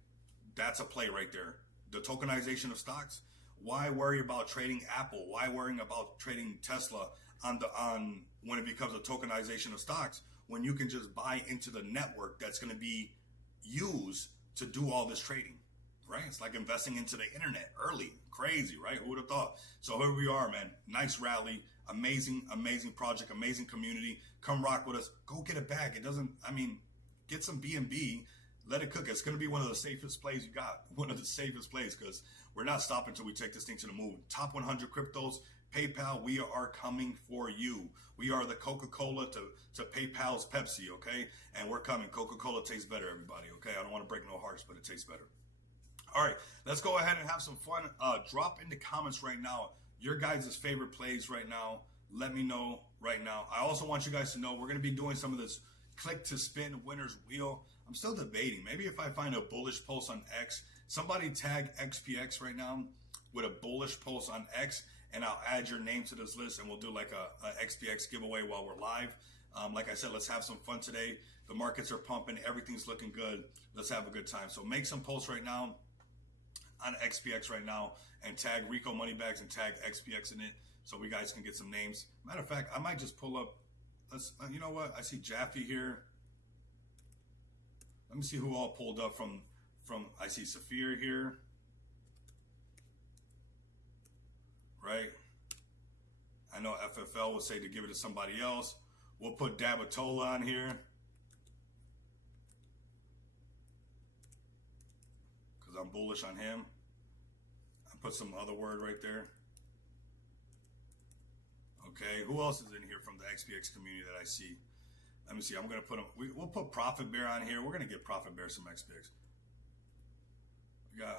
that's a play right there. The tokenization of stocks. Why worry about trading Apple? Why worrying about trading Tesla on when it becomes a tokenization of stocks when you can just buy into the network that's going to be used to do all this trading, right? It's like investing into the internet early. Crazy, right? Who would have thought? So here we are, man. Nice rally. Amazing, amazing project. Amazing community. Come rock with us. Go get a bag. Get some BNB. Let it cook. It's going to be one of the safest plays you got. One of the safest plays because we're not stopping until we take this thing to the moon. Top 100 cryptos, PayPal, we are coming for you. We are the Coca-Cola to PayPal's Pepsi, okay? And we're coming. Coca-Cola tastes better, everybody, okay? I don't want to break no hearts, but it tastes better. All right, let's go ahead and have some fun. Drop in the comments right now your guys' favorite plays right now. Let me know right now. I also want you guys to know we're going to be doing some of this click to spin winner's wheel. I'm still debating. Maybe if I find a bullish post on X, somebody tag XPX right now with a bullish post on X, and I'll add your name to this list, and we'll do like a XPX giveaway while we're live. Like I said, let's have some fun today. The markets are pumping. Everything's looking good. Let's have a good time. So make some posts right now on XPX right now and tag Rico Moneybags and tag XPX in it so we guys can get some names. Matter of fact, I might just pull up. You know what? I see Jaffe here. Let me see who all pulled up from I see Saphir here. Right? I know FFL would say to give it to somebody else. We'll put Dabatola on here. Because I'm bullish on him. I put some other word right there. Okay, who else is in here from the XPX community that I see? Let me see. I'm gonna put him. We'll put Prophet Bear on here. We're gonna get Prophet Bear some XPX. We got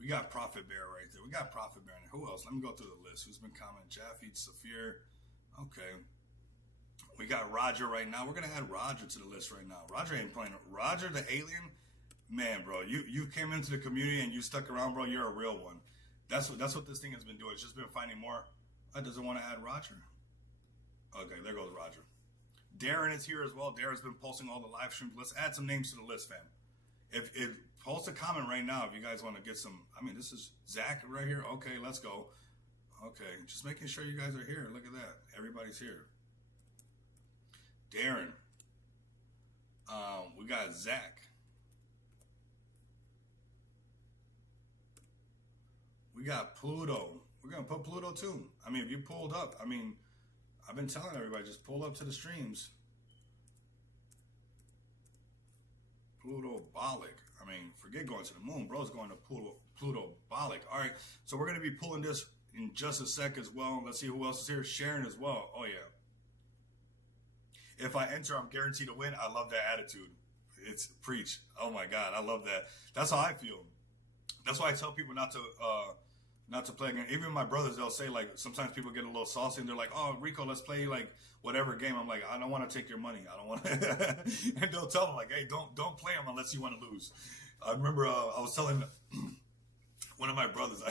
we got Prophet Bear right there. We got Prophet Bear in there. Who else? Let me go through the list. Who's been commenting? Jaffe, Saphir. Okay. We got Roger right now. We're gonna add Roger to the list right now. Roger ain't playing. Roger the alien, man, bro. You came into the community and you stuck around, bro. You're a real one. That's what this thing has been doing. It's just been finding more. I doesn't want to add Roger. Okay, there goes Roger. Darren is here as well. Darren's been posting all the live streams. Let's add some names to the list, fam. If post a comment right now if you guys want to get some. I mean, this is Zach right here. Okay, let's go. Okay, just making sure you guys are here. Look at that. Everybody's here. Darren. We got Zach. We got Pluto. We're going to put Pluto too. I mean, if you pulled up, I mean, I've been telling everybody, just pull up to the streams. Pluto Bolic. I mean, forget going to the moon. Bro's going to Pluto Bolic. All right, so we're going to be pulling this in just a sec as well. Let's see who else is here. Sharon as well. Oh, yeah. If I enter, I'm guaranteed to win. I love that attitude. It's preach. Oh, my God. I love that. That's how I feel. That's why I tell people not to play again. Even my brothers, they'll say, like, sometimes people get a little saucy and they're like, oh, Rico, let's play, like, whatever game. I'm like, I don't want to take your money. I don't want to. And they'll tell them, like, hey, don't play them unless you want to lose. I remember I was telling one of my brothers,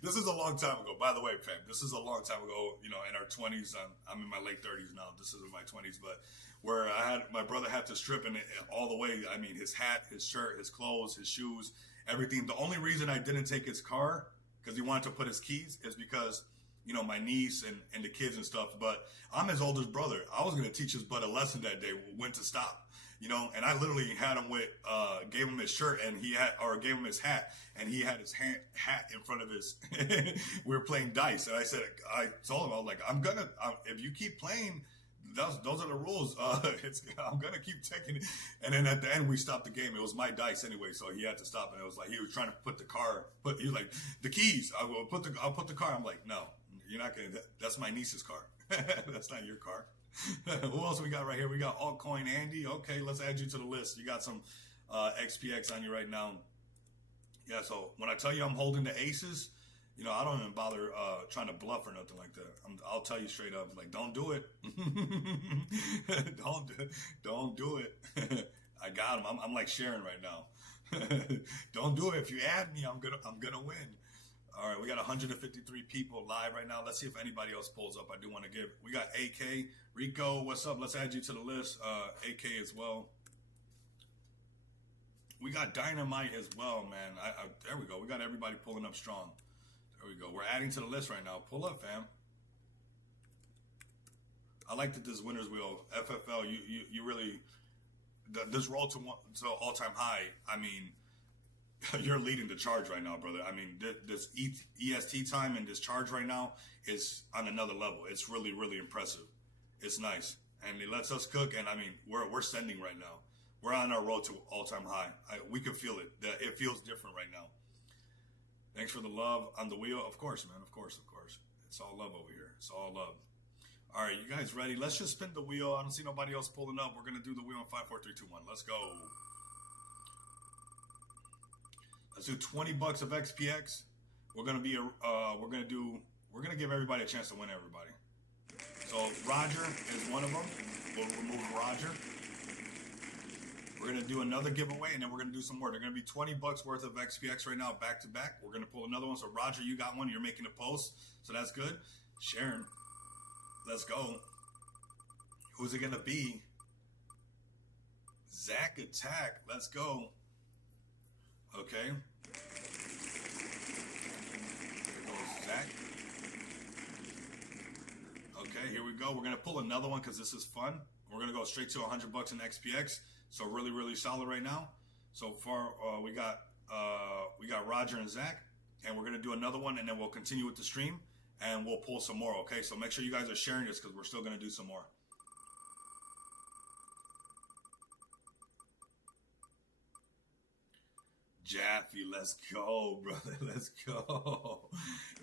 this is a long time ago, by the way, fam. This is a long time ago, you know, in our 20s. I'm in my late 30s now. This is in my 20s, but where my brother had to strip in it all the way. I mean, his hat, his shirt, his clothes, his shoes, everything. The only reason I didn't take his car, because he wanted to put his keys, is because, you know, my niece and the kids and stuff. But I'm his oldest brother. I was going to teach his butt a lesson that day, when to stop. You know, and I literally had him gave him his shirt and gave him his hat, and he had his hat in front of his, we were playing dice. And I told him, I was like, if you keep playing, those are the rules. I'm going to keep taking it. And then at the end, we stopped the game. It was my dice anyway, so he had to stop. And it was like, he was trying to put the car, he was like, the keys, I'll put the car. I'm like, no, you're not going to, that's my niece's car. That's not your car. Who else we got right here? We got Altcoin Andy. Okay, let's add you to the list. You got some XPX on you right now. Yeah, so when I tell you I'm holding the aces, you know, I don't even bother trying to bluff or nothing like that. I'll tell you straight up, like, don't do it. Don't do it. I got him. I'm like Sharon right now. Don't do it. If you add me, I'm gonna win. All right, we got 153 people live right now. Let's see if anybody else pulls up. I do want to give. We got AK. Rico, what's up? Let's add you to the list. AK as well. We got Dynamite as well, man. There we go. We got everybody pulling up strong. There we go. We're adding to the list right now. Pull up, fam. I like that this winner's wheel. FFL, you really, this roll to all-time high, I mean, you're leading the charge right now, brother. I mean, this EST time and this charge right now is on another level. It's really, really impressive. It's nice. And it lets us cook. And I mean, we're sending right now. We're on our road to all-time high. We can feel it. It feels different right now. Thanks for the love on the wheel. Of course, man. Of course. It's all love over here. It's all love. All right, you guys ready? Let's just spin the wheel. I don't see nobody else pulling up. We're going to do the wheel in 5, 4, 3, 2, 1. Let's go. Let's do 20 bucks of XPX. We're gonna give everybody a chance to win everybody. So Roger is one of them. We'll remove Roger. We're gonna do another giveaway, and then we're gonna do some more. They're gonna be 20 bucks worth of XPX right now, back to back. We're gonna pull another one. So Roger, you got one. You're making a post, so that's good. Sharon, let's go. Who's it gonna be? Zach Attack. Let's go. Okay. Here goes Zach. Okay, here we go. We're gonna pull another one because this is fun. We're gonna go straight to 100 bucks in XPX. So really, really solid right now. So far, we got Roger and Zach, and we're gonna do another one, and then we'll continue with the stream, and we'll pull some more. Okay, so make sure you guys are sharing this because we're still gonna do some more. Jaffe, let's go, brother. Let's go.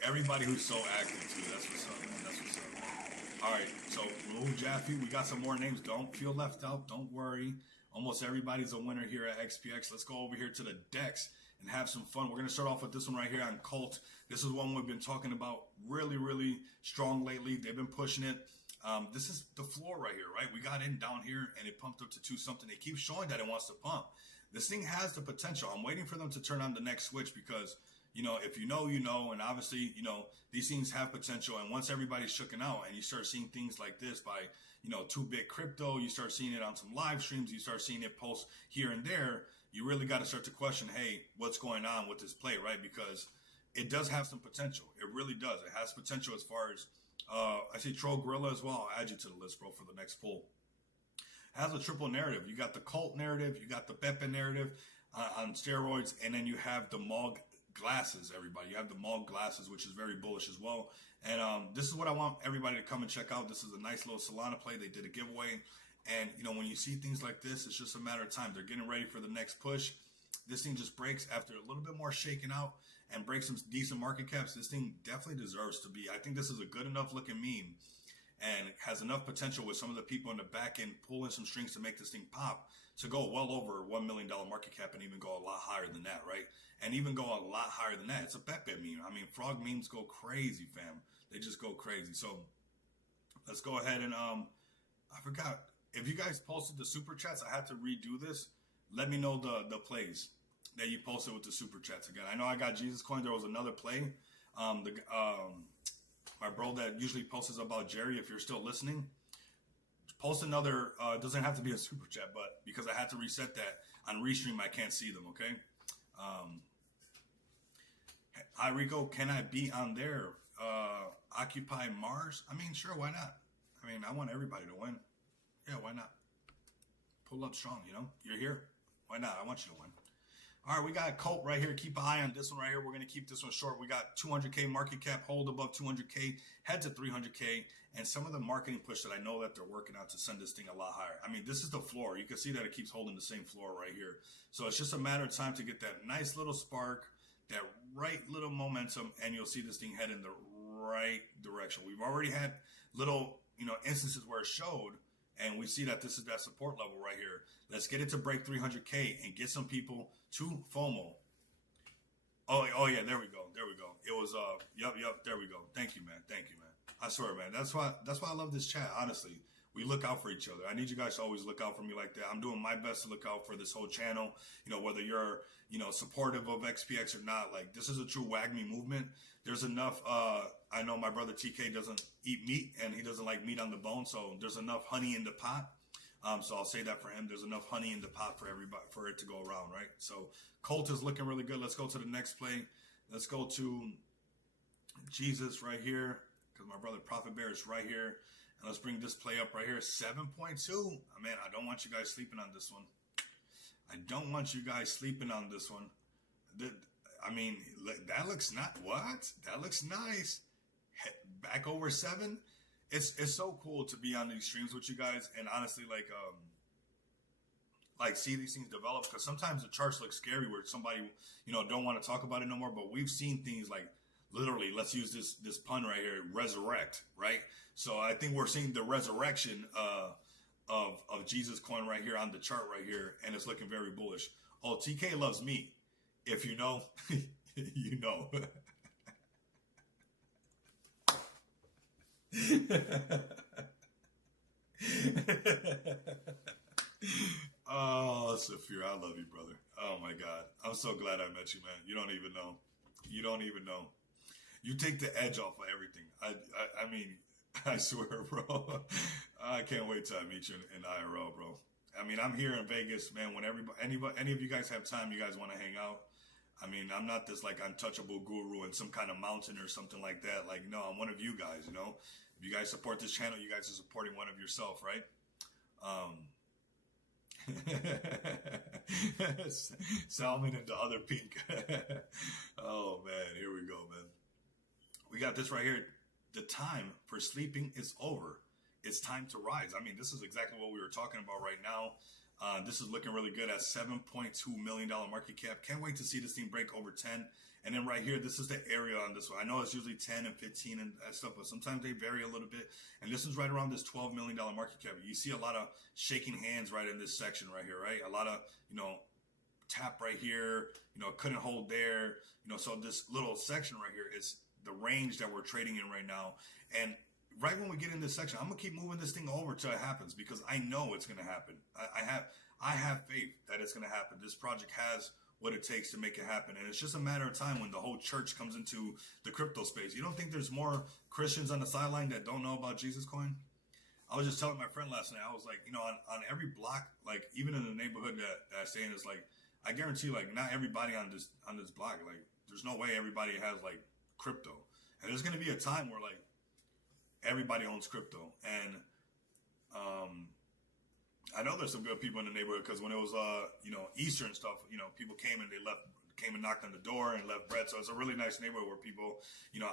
Everybody who's so active too. That's what's up, man. That's what's up, man. All right, so remove Jaffe. We got some more names. Don't feel left out. Don't worry. Almost everybody's a winner here at XPX. Let's go over here to the decks and have some fun. We're going to start off with this one right here on Colt. This is one we've been talking about really, really strong lately. They've been pushing it. This is the floor right here, right? We got in down here and it pumped up to 2 something. It keeps showing that it wants to pump. This thing has the potential. I'm waiting for them to turn on the next switch because, you know, if you know, you know, and obviously, you know, these things have potential. And once everybody's shooken out and you start seeing things like this by, you know, 2Bit Crypto, you start seeing it on some live streams, you start seeing it post here and there, you really got to start to question, hey, what's going on with this play, right? Because it does have some potential. It really does. It has potential as far as, I see Troll Gorilla as well. I'll add you to the list, bro, for the next poll. It has a triple narrative. You got the Cult narrative, you got the Pepe narrative on steroids, and then you have the Mog glasses, everybody. You have the Mog glasses, which is very bullish as well. And this is what I want everybody to come and check out. This is a nice little Solana play. They did a giveaway. And, you know, when you see things like this, it's just a matter of time. They're getting ready for the next push. This thing just breaks after a little bit more shaking out and breaks some decent market caps. This thing definitely deserves to be. I think this is a good enough looking meme and has enough potential with some of the people in the back end pulling some strings to make this thing pop to go well over $1 million market cap and even go a lot higher than that, right? And even go a lot higher than that. It's a Pepe meme. I mean, frog memes go crazy, fam. They just go crazy. So let's go ahead and, I forgot. If you guys posted the super chats, I had to redo this. Let me know the plays that you posted with the super chats again. I know I got Jesus Coin. There was another play. My bro that usually posts about Jerry, if you're still listening, post another, doesn't have to be a super chat, but because I had to reset that on Restream, I can't see them, okay? Hi, Rico, can I be on there? Occupy Mars? I mean, sure, why not? I mean, I want everybody to win. Yeah, why not? Pull up strong, you know? You're here. Why not? I want you to win. All right, we got Colt right here. Keep an eye on this one right here. We're going to keep this one short. We got 200K market cap, hold above 200K, head to 300K, and some of the marketing push that I know that they're working on to send this thing a lot higher. I mean, this is the floor. You can see that it keeps holding the same floor right here. So it's just a matter of time to get that nice little spark, that right little momentum, and you'll see this thing head in the right direction. We've already had little, you know, instances where it showed, and we see that this is that support level right here. Let's get it to break 300K and get some people to FOMO. Oh yeah, there we go. There we go. It was, yep, there we go. Thank you, man. Thank you, man. I swear, man. That's why I love this chat, honestly. We look out for each other. I need you guys to always look out for me like that. I'm doing my best to look out for this whole channel. You know, whether you're, you know, supportive of XPX or not, like this is a true WAGMI movement. There's enough, I know my brother TK doesn't eat meat and he doesn't like meat on the bone. So there's enough honey in the pot. So I'll say that for him. There's enough honey in the pot for everybody, for it to go around, right? So Colt is looking really good. Let's go to the next play. Let's go to Jesus right here because my brother Prophet Bear is right here. And let's bring this play up right here. 7.2. Man, I don't want you guys sleeping on this one. I don't want you guys sleeping on this one. I mean, that looks not what? That looks nice. Back over 7. It's so cool to be on these streams with you guys and honestly like see these things develop because sometimes the charts look scary where somebody, you know, don't want to talk about it no more, but we've seen things like literally, let's use this pun right here, resurrect, right? So I think we're seeing the resurrection of Jesus Coin right here on the chart right here, and it's looking very bullish. Oh, TK loves me. If you know, you know. Oh, Saphir, I love you, brother. Oh my God. I'm so glad I met you, man. You don't even know. You don't even know. You take the edge off of everything. I mean, I swear, bro. I can't wait till I meet you in IRL, bro. I mean, I'm here in Vegas, man. When any of you guys have time, you guys want to hang out. I mean, I'm not this like untouchable guru in some kind of mountain or something like that. Like, no, I'm one of you guys, you know. If you guys support this channel, you guys are supporting one of yourself, right? Salmon and the other pink. Oh man, here we go, man. We got this right here. The time for sleeping is over. It's time to rise. I mean, this is exactly what we were talking about right now. This is looking really good at $7.2 million market cap. Can't wait to see this thing break over 10. And then right here, this is the area on this one. I know it's usually 10 and 15 and stuff, but sometimes they vary a little bit. And this is right around this $12 million market cap. You see a lot of shaking hands right in this section right here, right? A lot of, tap right here, couldn't hold there. So this little section right here is the range that we're trading in right now. And right when we get in this section, I'm going to keep moving this thing over till it happens, because I know it's going to happen. I have faith that it's going to happen. This project has what it takes to make it happen. And it's just a matter of time when the whole church comes into the crypto space. You don't think there's more Christians on the sideline that don't know about Jesus Coin? I was just telling my friend last night, I was like, on every block, like even in the neighborhood that I stay in, is like, I guarantee like not everybody on this block, like there's no way everybody has like crypto. And there's going to be a time where like everybody owns crypto. And I know there's some good people in the neighborhood, because when it was Easter and stuff, people came and came and knocked on the door and left bread. So it's a really nice neighborhood where people,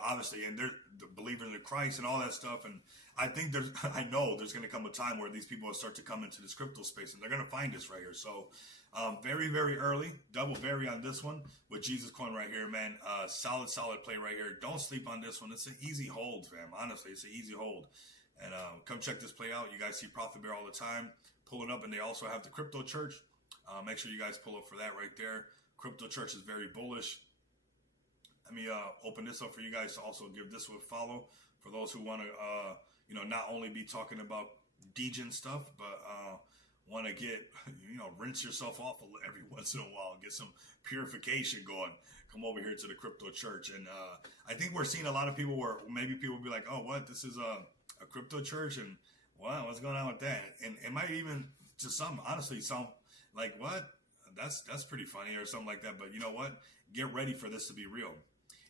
obviously, and they're the believers in Christ and all that stuff. And I think I know there's going to come a time where these people will start to come into this crypto space, and they're going to find this right here. So very, very early, double very on this one with Jesus Coin right here, man. Solid play right here. Don't sleep on this one. It's an easy hold, fam. Honestly, it's an easy hold. And come check this play out. You guys see Profit Bear all the time. Pull it up, and they also have the Crypto Church. Make sure you guys pull up for that right there. Crypto Church is very bullish. Let me open this up for you guys to also give this one a follow, for those who want to, not only be talking about degen stuff, but want to get, rinse yourself off every once in a while, get some purification going. Come over here to the Crypto Church. And I think we're seeing a lot of people where maybe people will be like, oh, what? This is a crypto church? And wow, what's going on with that? And it might even, to some, honestly, sound like, what? That's pretty funny or something like that. But you know what? Get ready for this to be real.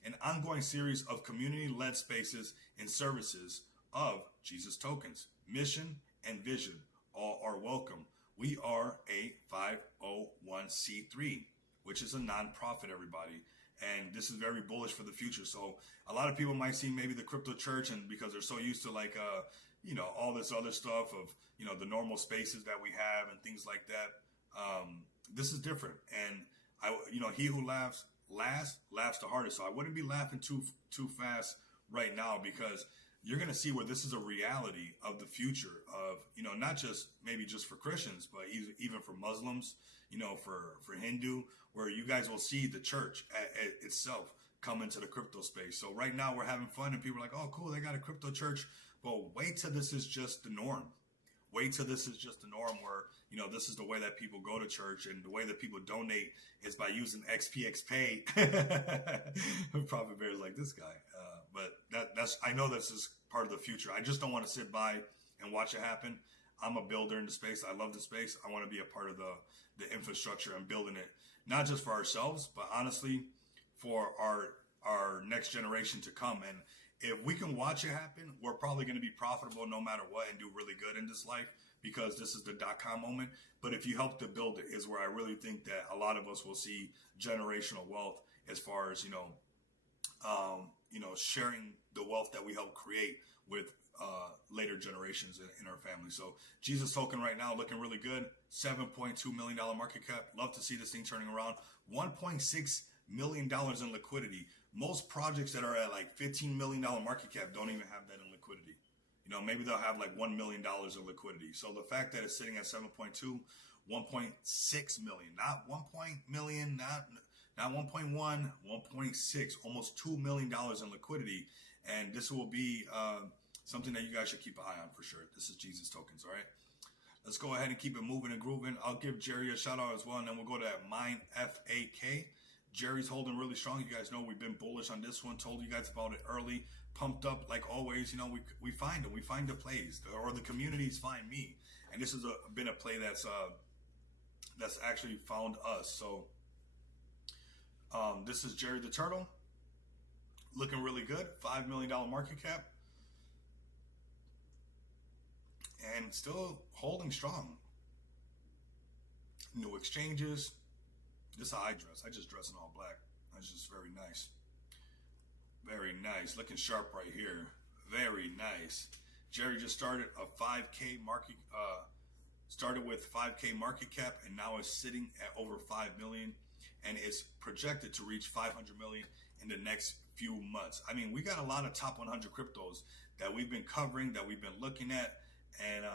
An ongoing series of community-led spaces and services of Jesus Tokens. Mission and vision all are welcome. We are a 501c3, which is a nonprofit, everybody. And this is very bullish for the future. So a lot of people might see maybe the crypto church, and because they're so used to like, all this other stuff of, the normal spaces that we have and things like that. This is different. And he who laughs last laughs the hardest. So I wouldn't be laughing too fast right now, because you're going to see where this is a reality of the future of, not just maybe just for Christians, but even for Muslims, for Hindu, where you guys will see the church itself come into the crypto space. So right now we're having fun and people are like, oh, cool, they got a crypto church. Well, wait till this is just the norm. Wait till this is just the norm where, this is the way that people go to church, and the way that people donate is by using XPX Pay. Profit Bear is like, this guy. But that's I know this is part of the future. I just don't want to sit by and watch it happen. I'm a builder in the space. I love the space. I want to be a part of the infrastructure and building it, not just for ourselves, but honestly for our next generation to come. And if we can watch it happen, we're probably going to be profitable no matter what and do really good in this life, because this is the .com moment. But if you help to build it, is where I really think that a lot of us will see generational wealth, as far as, sharing the wealth that we help create with later generations in our family. So Jesus Token right now looking really good. $7.2 million market cap. Love to see this thing turning around. $1.6 million in liquidity. Most projects that are at like $15 million market cap don't even have that in liquidity. Maybe they'll have like $1 million in liquidity. So the fact that it's sitting at 7.2, 1.6 million, not 1 million, not 1.1, 1.6, almost $2 million in liquidity. And this will be something that you guys should keep an eye on for sure. This is Jesus Tokens, all right? Let's go ahead and keep it moving and grooving. I'll give Jerry a shout out as well, and then we'll go to Mine FAK. Jerry's holding really strong. You guys know we've been bullish on this one. Told you guys about it early. Pumped up like always. We find them. We find the plays, or the communities find me. And this has been a play that's actually found us. So this is Jerry the Turtle. Looking really good. $5 million market cap. And still holding strong. New exchanges. This is how I dress. I just dress in all black. That's just very nice. Very nice. Looking sharp right here. Very nice. Jerry just started a 5K market Started with 5K market cap and now is sitting at over 5 million and is projected to reach 500 million in the next few months. I mean, we got a lot of top 100 cryptos that we've been covering, that we've been looking at. And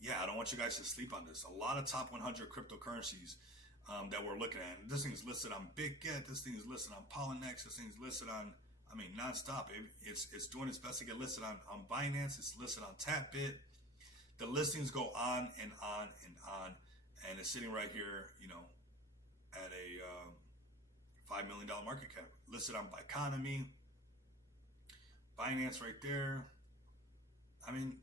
yeah, I don't want you guys to sleep on this. A lot of top 100 cryptocurrencies that we're looking at. This thing's listed on BitGet. This thing is listed on Polynex. This thing's listed on, I mean, nonstop. It's doing its best to get listed on Binance. It's listed on TapBit. The listings go on and on and on, and it's sitting right here, you know, at a $5 million market cap. Listed on Biconomy, Binance right there. I mean,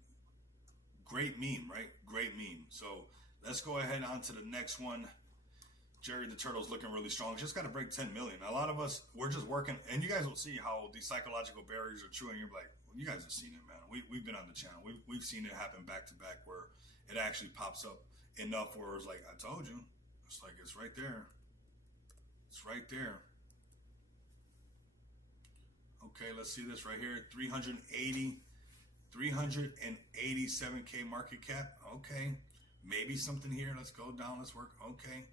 great meme, right? Great meme. So let's go ahead on to the next one. Jerry the Turtle's looking really strong. Just got to break 10 million. A lot of us, we're just working, and you guys will see how these psychological barriers are true, and you're like, well, you guys have seen it, man. We've been on the channel. We've seen it happen back to back where it actually pops up enough where it's like, I told you. It's like, it's right there. It's right there. Okay, let's see this right here. 387K market cap. Okay. Maybe something here. Let's go down. Let's work. Okay.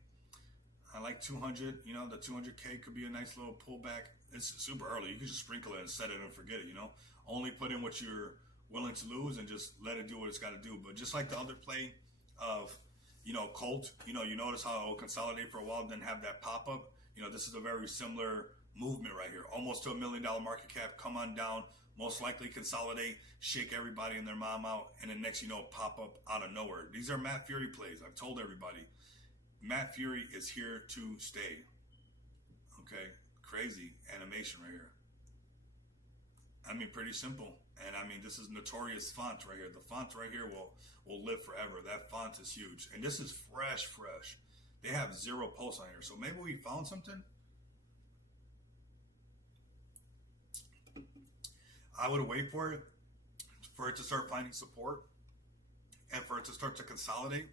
I like 200. You know, the 200K could be a nice little pullback. It's super early. You can just sprinkle it and set it and forget it, you know. Only put in what you're willing to lose and just let it do what it's got to do. But just like the other play of, you know, Colt, you know, you notice how it'll consolidate for a while, then have that pop up. You know, this is a very similar movement right here. Almost to $1 million market cap. Come on down. Most likely consolidate, shake everybody and their mom out, and then next you know, pop up out of nowhere. These are Matt Fury plays. I've told everybody, Matt Fury is here to stay. Okay, crazy animation right here. I mean, pretty simple. And I mean, this is notorious font right here. The font right here will live forever. That font is huge. And this is fresh. They have 0 posts on here. So maybe we found something. I would wait for it to start finding support and for it to start to consolidate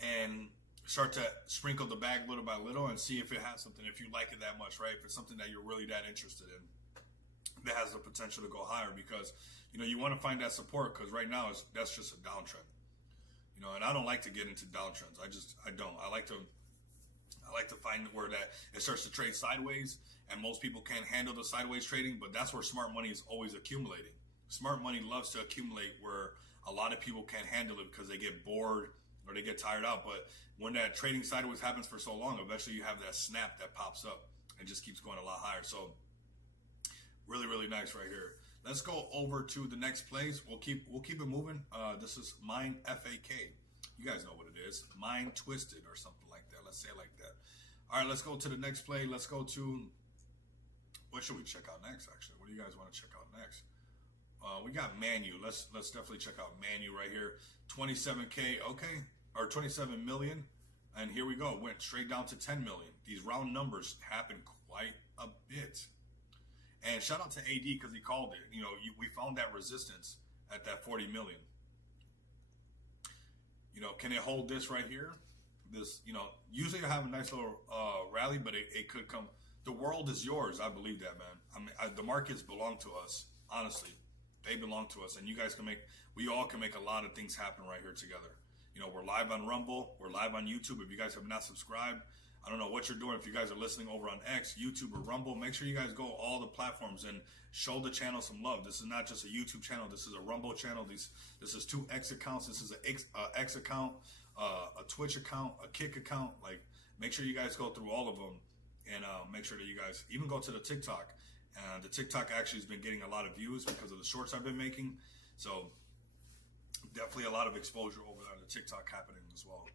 and start to sprinkle the bag little by little and see if it has something, if you like it that much, right? If it's something that you're really that interested in that has the potential to go higher, because, you know, you want to find that support, because right now that's just a downtrend, you know, and I don't like to get into downtrends. I don't. I like to find where that it starts to trade sideways, and most people can't handle the sideways trading, but that's where smart money is always accumulating. Smart money loves to accumulate where a lot of people can't handle it because they get bored or they get tired out. But when that trading sideways happens for so long, eventually you have that snap that pops up and just keeps going a lot higher. So really nice right here. Let's go over to the next place. We'll keep it moving. This is Mind FAK. You guys know what it is. Mind Twisted or something like that. Let's say it like that. All right, let's go to the next play. Let's go to, what should we check out next, actually? What do you guys want to check out next? We got Manu. Let's definitely check out Manu right here. 27K, okay, or 27 million. And here we go. Went straight down to 10 million. These round numbers happen quite a bit. And shout out to AD because he called it. You know, we found that resistance at that 40 million. You know, can it hold this right here? This, you know, usually I have a nice little rally, but it could come. The world is yours. I believe that, man. I mean, the markets belong to us. Honestly, they belong to us, and you guys we all can make a lot of things happen right here together. You know, we're live on Rumble. We're live on YouTube. If you guys have not subscribed, I don't know what you're doing. If you guys are listening over on X, YouTube, or Rumble, make sure you guys go all the platforms and show the channel some love. This is not just a YouTube channel. This is a Rumble channel. This is 2 X accounts. This is an X account, a Twitch account, a Kick account. Like, make sure you guys go through all of them, and make sure that you guys even go to the TikTok. The TikTok actually has been getting a lot of views because of the shorts I've been making. So definitely a lot of exposure over there on the TikTok happening as well.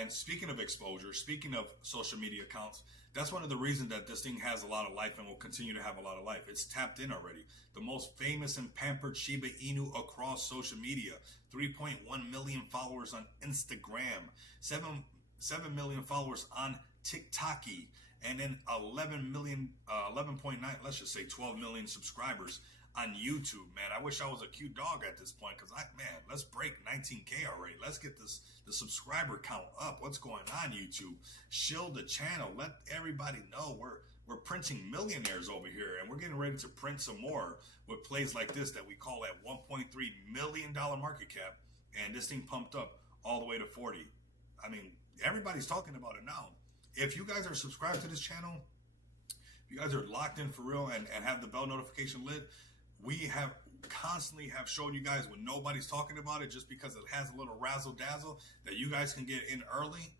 And speaking of exposure, speaking of social media accounts, that's one of the reasons that this thing has a lot of life and will continue to have a lot of life. It's tapped in already. The most famous and pampered Shiba Inu across social media. 3.1 million followers on Instagram. 7 million followers on TikTok. And then 11.9, let's just say 12 million subscribers on YouTube, man. I wish I was a cute dog at this point, because let's break 19K already. Let's get the subscriber count up. What's going on, YouTube? Shield the channel. Let everybody know we're printing millionaires over here, and we're getting ready to print some more with plays like this that we call at $1.3 million market cap. And this thing pumped up all the way to 40. I mean, everybody's talking about it now. If you guys are subscribed to this channel, if you guys are locked in for real and have the bell notification lit, we have constantly have shown you guys when nobody's talking about it, just because it has a little razzle dazzle, that you guys can get in early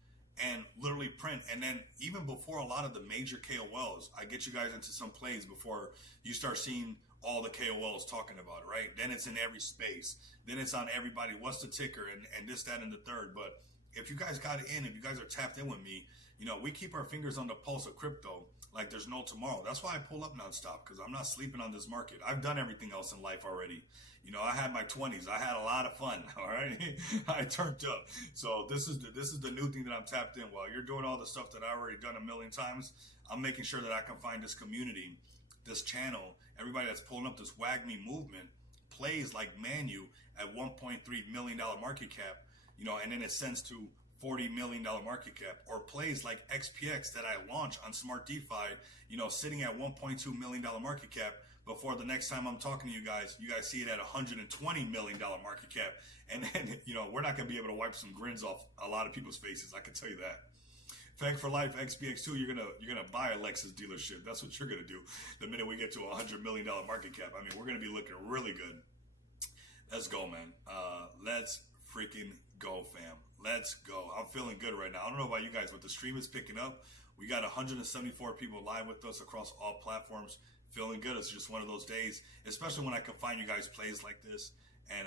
and literally print. And then even before a lot of the major KOLs, I get you guys into some plays before you start seeing all the KOLs talking about it, right? Then it's in every space. Then it's on everybody. What's the ticker? And this, that, and the third. But if you guys got in, if you guys are tapped in with me, you know, we keep our fingers on the pulse of crypto like there's no tomorrow. That's why I pull up nonstop, because I'm not sleeping on this market. I've done everything else in life already. You know, I had my 20s. I had a lot of fun. All right, I turned up. So this is the new thing that I'm tapped in. While you're doing all the stuff that I already done a million times, I'm making sure that I can find this community, this channel, everybody that's pulling up this WAGMI movement, plays like Manu at $1.3 million market cap, you know, and then it sends to $40 million market cap, or plays like XPX that I launch on Smart DeFi, you know, sitting at $1.2 million market cap. Before the next time I'm talking to you guys see it at $120 million market cap. And then, you know, we're not going to be able to wipe some grins off a lot of people's faces. I can tell you that. Fang for Life XPX2, you're gonna buy a Lexus dealership. That's what you're gonna do the minute we get to $100 million market cap. I mean, we're gonna be looking really good. Let's go, man. Let's freaking go, fam. Let's go. I'm feeling good right now. I don't know about you guys, but the stream is picking up. We got 174 people live with us across all platforms. Feeling good. It's just one of those days, especially when I can find you guys plays like this and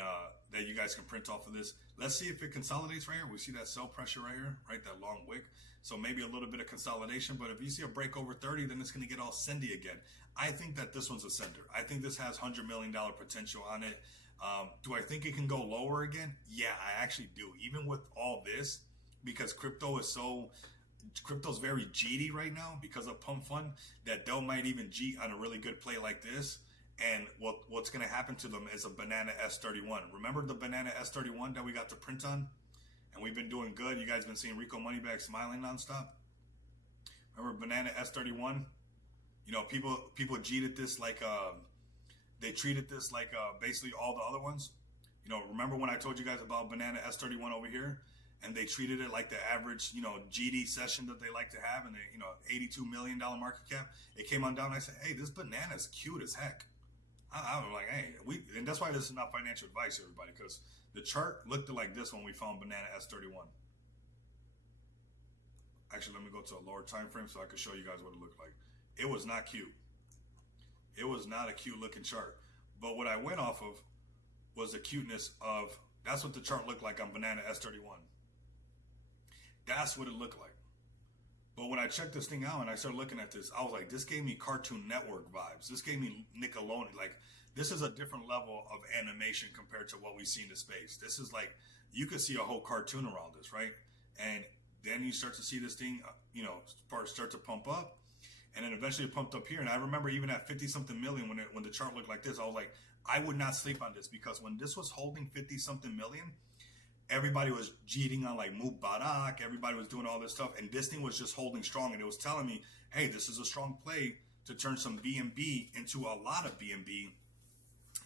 that you guys can print off of this. Let's see if it consolidates right here. We see that sell pressure right here, right? That long wick. So maybe a little bit of consolidation, but if you see a break over 30, then it's going to get all sendy again. I think that this one's a sender. I think this has $100 million potential on it. Do I think it can go lower again? Yeah, I actually do. Even with all this, because crypto's very GD right now because of Pump Fund, that Dell might even G on a really good play like this. And what's going to happen to them is a Banana S31. Remember the Banana S31 that we got to print on? And we've been doing good. You guys been seeing Rico Moneybag smiling nonstop. Remember Banana S31? You know, people cheated this like they treated this like basically all the other ones. You know, remember when I told you guys about Banana S31 over here? And they treated it like the average, you know, GD session that they like to have, and they, you know, $82 million market cap. It came on down. And I said, hey, this banana is cute as heck. I was like, hey, and that's why this is not financial advice, everybody, because the chart looked like this when we found Banana S31. Actually, let me go to a lower time frame so I can show you guys what it looked like. It was not cute. It was not a cute looking chart. But what I went off of was the cuteness of, that's what the chart looked like on Banana S31. That's what it looked like. But when I checked this thing out and I started looking at this, I was like, this gave me Cartoon Network vibes. This gave me Nickelodeon. Like, this is a different level of animation compared to what we see in the space. This is like, you could see a whole cartoon around this, right? And then you start to see this thing, you know, start to pump up. And then eventually it pumped up here. And I remember even at 50-something million, when the chart looked like this, I was like, I would not sleep on this, because when this was holding 50-something million, everybody was cheating on like Mubarak. Everybody was doing all this stuff. And this thing was just holding strong. And it was telling me, hey, this is a strong play to turn some BNB into a lot of BNB.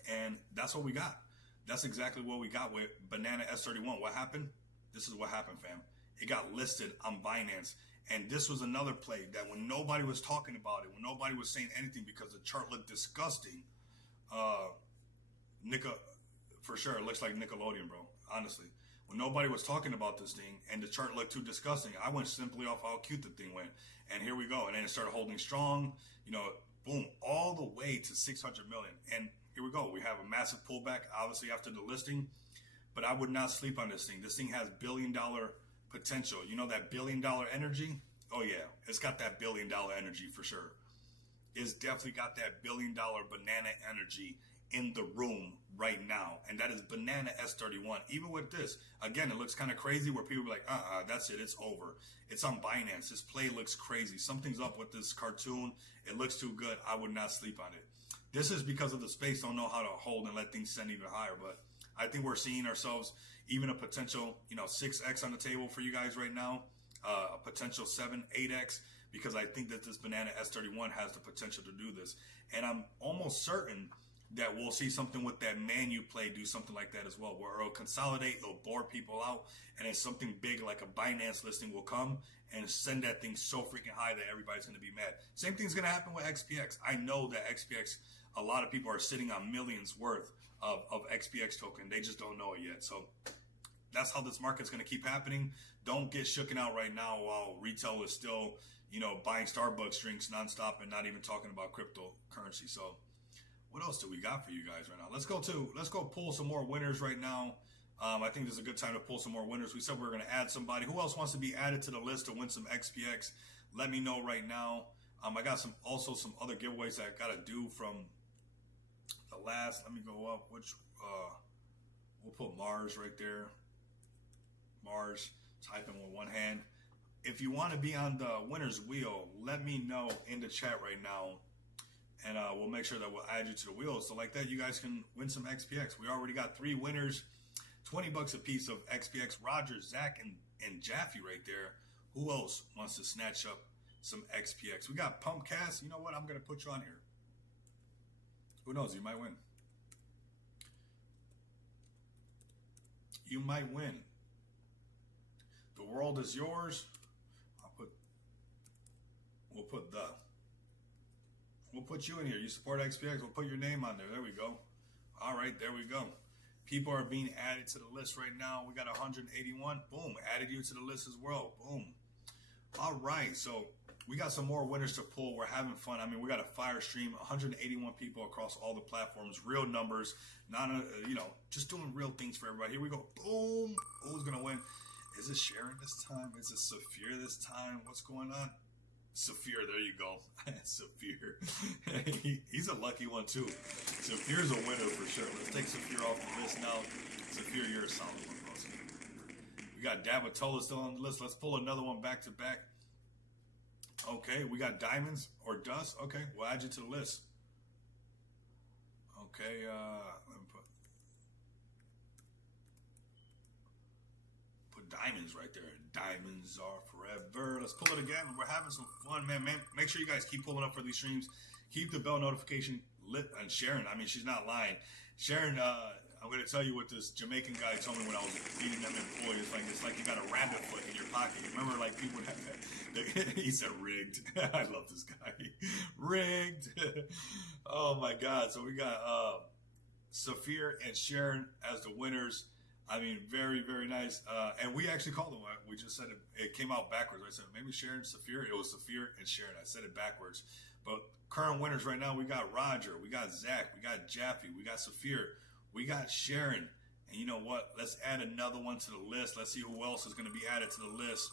And that's what we got. That's exactly what we got with Banana S31. What happened? This is what happened, fam. It got listed on Binance. And this was another play that when nobody was talking about it, when nobody was saying anything because the chart looked disgusting, for sure, it looks like Nickelodeon, bro, honestly. When nobody was talking about this thing and the chart looked too disgusting, I went simply off how cute the thing went. And here we go. And then it started holding strong, you know, boom, all the way to 600 million. And here we go. We have a massive pullback, obviously, after the listing. But I would not sleep on this thing. This thing has billion-dollar potential. You know that billion-dollar energy? Oh, yeah. It's got that billion-dollar energy for sure. It's definitely got that billion-dollar banana energy in the room right now. And that is Banana S31. Even with this, again, it looks kind of crazy where people be like, that's it. It's over. It's on Binance. This play looks crazy. Something's up with this cartoon. It looks too good. I would not sleep on it. This is because of the space. Don't know how to hold and let things send even higher. But I think we're seeing ourselves even a potential, 6X on the table for you guys right now. A potential 7, 8X, because I think that this Banana S31 has the potential to do this. And I'm almost certain that we'll see something with that Man U play do something like that as well, where it'll consolidate, it'll bore people out, and then something big like a Binance listing will come and send that thing so freaking high that everybody's going to be mad. Same thing's going to happen with XPX. I know that XPX, a lot of people are sitting on millions worth of XPX token. They just don't know it yet. So that's how this market's going to keep happening. Don't get shooken out right now while retail is still, buying Starbucks drinks nonstop and not even talking about cryptocurrency. So what else do we got for you guys right now? Let's go pull some more winners right now. I think this is a good time to pull some more winners. We said we were going to add somebody. Who else wants to be added to the list to win some XPX? Let me know right now. I got some other giveaways that I got to do from the last. Let me go up. We'll put Mars right there. Mars, type in with one hand. If you want to be on the winner's wheel, let me know in the chat right now. And we'll make sure that we'll add you to the wheel. So like that, you guys can win some XPX. We already got 3 winners, $20 a piece of XPX. Roger, Zach, and Jaffe right there. Who else wants to snatch up some XPX? We got Pumpcast. You know what? I'm going to put you on here. Who knows? You might win. You might win. The world is yours. We'll put you in here. You support XPX. We'll put your name on there. There we go. All right, there we go. People are being added to the list right now. We got 181. Boom. Added you to the list as well. Boom. All right. So we got some more winners to pull. We're having fun. I mean, we got a fire stream. 181 people across all the platforms. Real numbers. Not, just doing real things for everybody. Here we go. Boom. Who's going to win? Is it Sharon this time? Is it Saphir this time? What's going on? Saphir, there you go. Saphir. He's a lucky one too. Saphir's a winner for sure. Let's take Saphir off the list now. Saphir, you're a solid one, bro. We got Dabatola still on the list. Let's pull another one back to back. Okay, we got Diamonds or Dust. Okay, we'll add you to the list. Okay, let me put Diamonds right there. Diamonds are forever. Let's pull it again. We're having some fun, man. Make sure you guys keep pulling up for these streams. Keep the bell notification lit. And Sharon, I mean, she's not lying. Sharon, I'm going to tell you what this Jamaican guy told me when I was meeting them employees. It's like you got a rabbit foot in your pocket. Remember, like people have that. He said rigged. I love this guy. Rigged. Oh my God. So we got Saphir and Sharon as the winners. I mean, very, very nice. And we actually called them. We just said it came out backwards. I said, maybe Sharon, Saphir. It was Saphir and Sharon. I said it backwards. But current winners right now, we got Roger, we got Zach, we got Jaffe, we got Saphir, we got Sharon. And you know what? Let's add another one to the list. Let's see who else is going to be added to the list.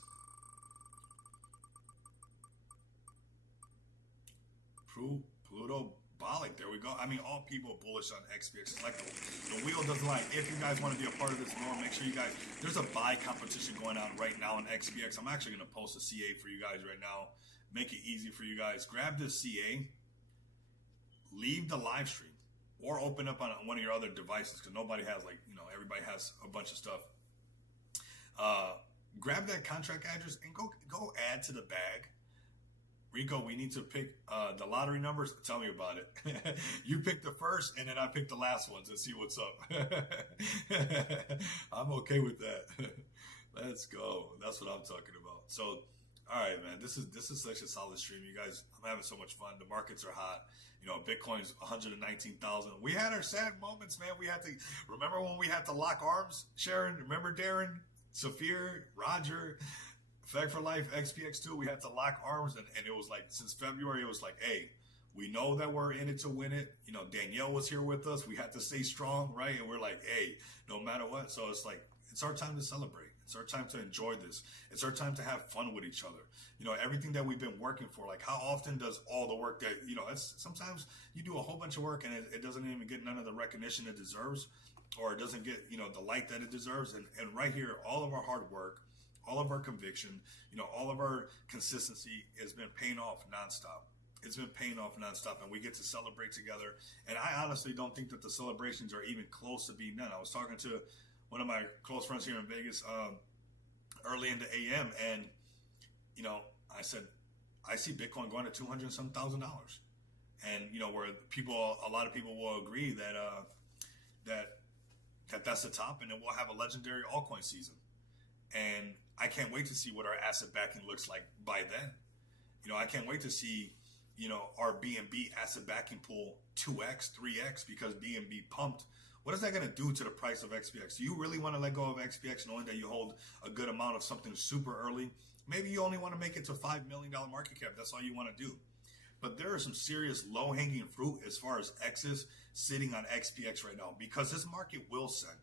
Pluto Bolic, there we go. I mean, all people bullish on XPX. It's like the wheel doesn't lie. If you guys want to be a part of this more, make sure you guys, there's a buy competition going on right now on XPX. I'm actually going to post a CA for you guys right now. Make it easy for you guys. Grab this CA, leave the live stream, or open up on one of your other devices because nobody has everybody has a bunch of stuff. Grab that contract address and go add to the bag. Rico, we need to pick the lottery numbers. Tell me about it. You pick the first, and then I pick the last ones and see what's up. I'm okay with that. Let's go. That's what I'm talking about. So, all right, man. This is such a solid stream, you guys. I'm having so much fun. The markets are hot. Bitcoin's 119,000. We had our sad moments, man. We had to remember when we had to lock arms. Sharon, remember Darren, Saphir, Roger. Fag for Life, XPX2, we had to lock arms, and it was like, since February, it was like, hey, we know that we're in it to win it. Danielle was here with us. We had to stay strong, right? And we're like, hey, no matter what. So it's like, it's our time to celebrate. It's our time to enjoy this. It's our time to have fun with each other. Everything that we've been working for, like how often does all the work that, sometimes you do a whole bunch of work and it doesn't even get none of the recognition it deserves, or it doesn't get, the light that it deserves. And right here, all of our hard work, all of our conviction, all of our consistency has been paying off nonstop. It's been paying off nonstop, and we get to celebrate together. And I honestly don't think that the celebrations are even close to being done. I was talking to one of my close friends here in Vegas early in the AM, and I said, I see Bitcoin going to $200,000. And where a lot of people will agree that that's the top, and then we'll have a legendary altcoin season. And I can't wait to see what our asset backing looks like by then. I can't wait to see our BNB asset backing pool 2x, 3x, because BNB pumped. What is that going to do to the price of XPX? Do you really want to let go of XPX knowing that you hold a good amount of something super early? Maybe you only want to make it to $5 million market cap. That's all you want to do. But there are some serious low-hanging fruit as far as X's sitting on XPX right now, because this market will send.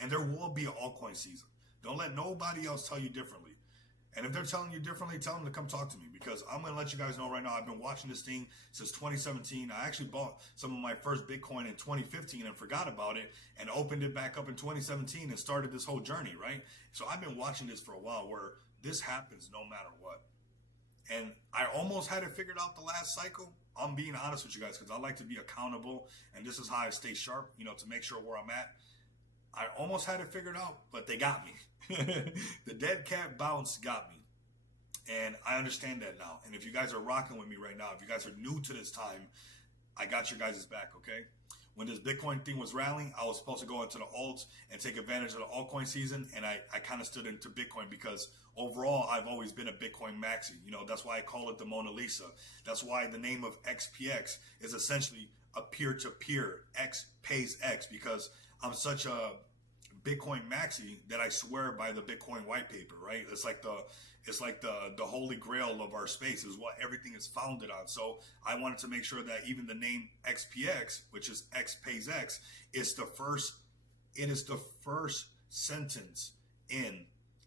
And there will be an altcoin season. Don't let nobody else tell you differently. And if they're telling you differently, tell them to come talk to me, because I'm going to let you guys know right now. I've been watching this thing since 2017. I actually bought some of my first Bitcoin in 2015 and forgot about it, and opened it back up in 2017 and started this whole journey, right? So I've been watching this for a while, where this happens no matter what. And I almost had it figured out the last cycle. I'm being honest with you guys, because I like to be accountable, and this is how I stay sharp, to make sure where I'm at. I almost had it figured out, but they got me. The dead cat bounce got me. And I understand that now. And if you guys are rocking with me right now, if you guys are new to this time, I got your guys' back, okay? When this Bitcoin thing was rallying, I was supposed to go into the alts and take advantage of the altcoin season. And I kind of stood into Bitcoin, because overall, I've always been a Bitcoin maxi. That's why I call it the Mona Lisa. That's why the name of XPX is essentially a peer-to-peer. X pays X, because I'm such a Bitcoin maxi that I swear by the Bitcoin white paper, right? It's like the holy grail of our space, is what everything is founded on. So I wanted to make sure that even the name XPX, which is X pays X, is the first sentence in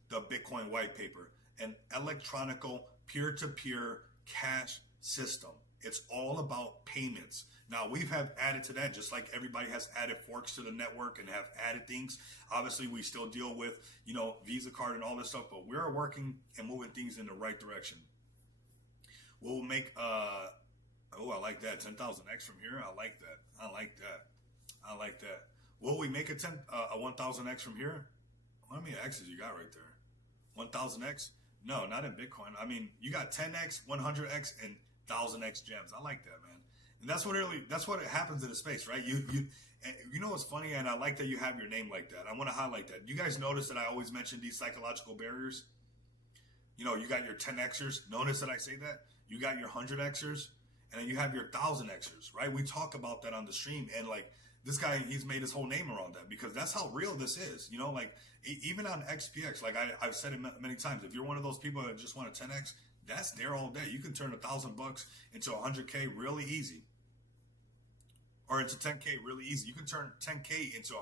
the Bitcoin white paper, an electronical peer-to-peer cash system. It's all about payments. Now, we have added to that, just like everybody has added forks to the network and have added things. Obviously, we still deal with, Visa card and all this stuff, but we're working and moving things in the right direction. We'll make, I like that, 10,000X from here. I like that. Will we make a 1,000X from here? How many X's you got right there? 1,000X? No, not in Bitcoin. I mean, you got 10X, 100X, and 1,000X gems. I like that, man. And that's what happens in the space, right? You know what's funny, and I like that you have your name like that. I want to highlight that. You guys notice that I always mention these psychological barriers? You got your 10Xers. Notice that I say that? You got your 100Xers, and then you have your 1,000Xers, right? We talk about that on the stream, and this guy, he's made his whole name around that, because that's how real this is. Even on XPX, I've said it many times, if you're one of those people that just want a 10X, that's there all day. You can turn $1,000 into 100K really easy, or into 10K really easy. You can turn 10K into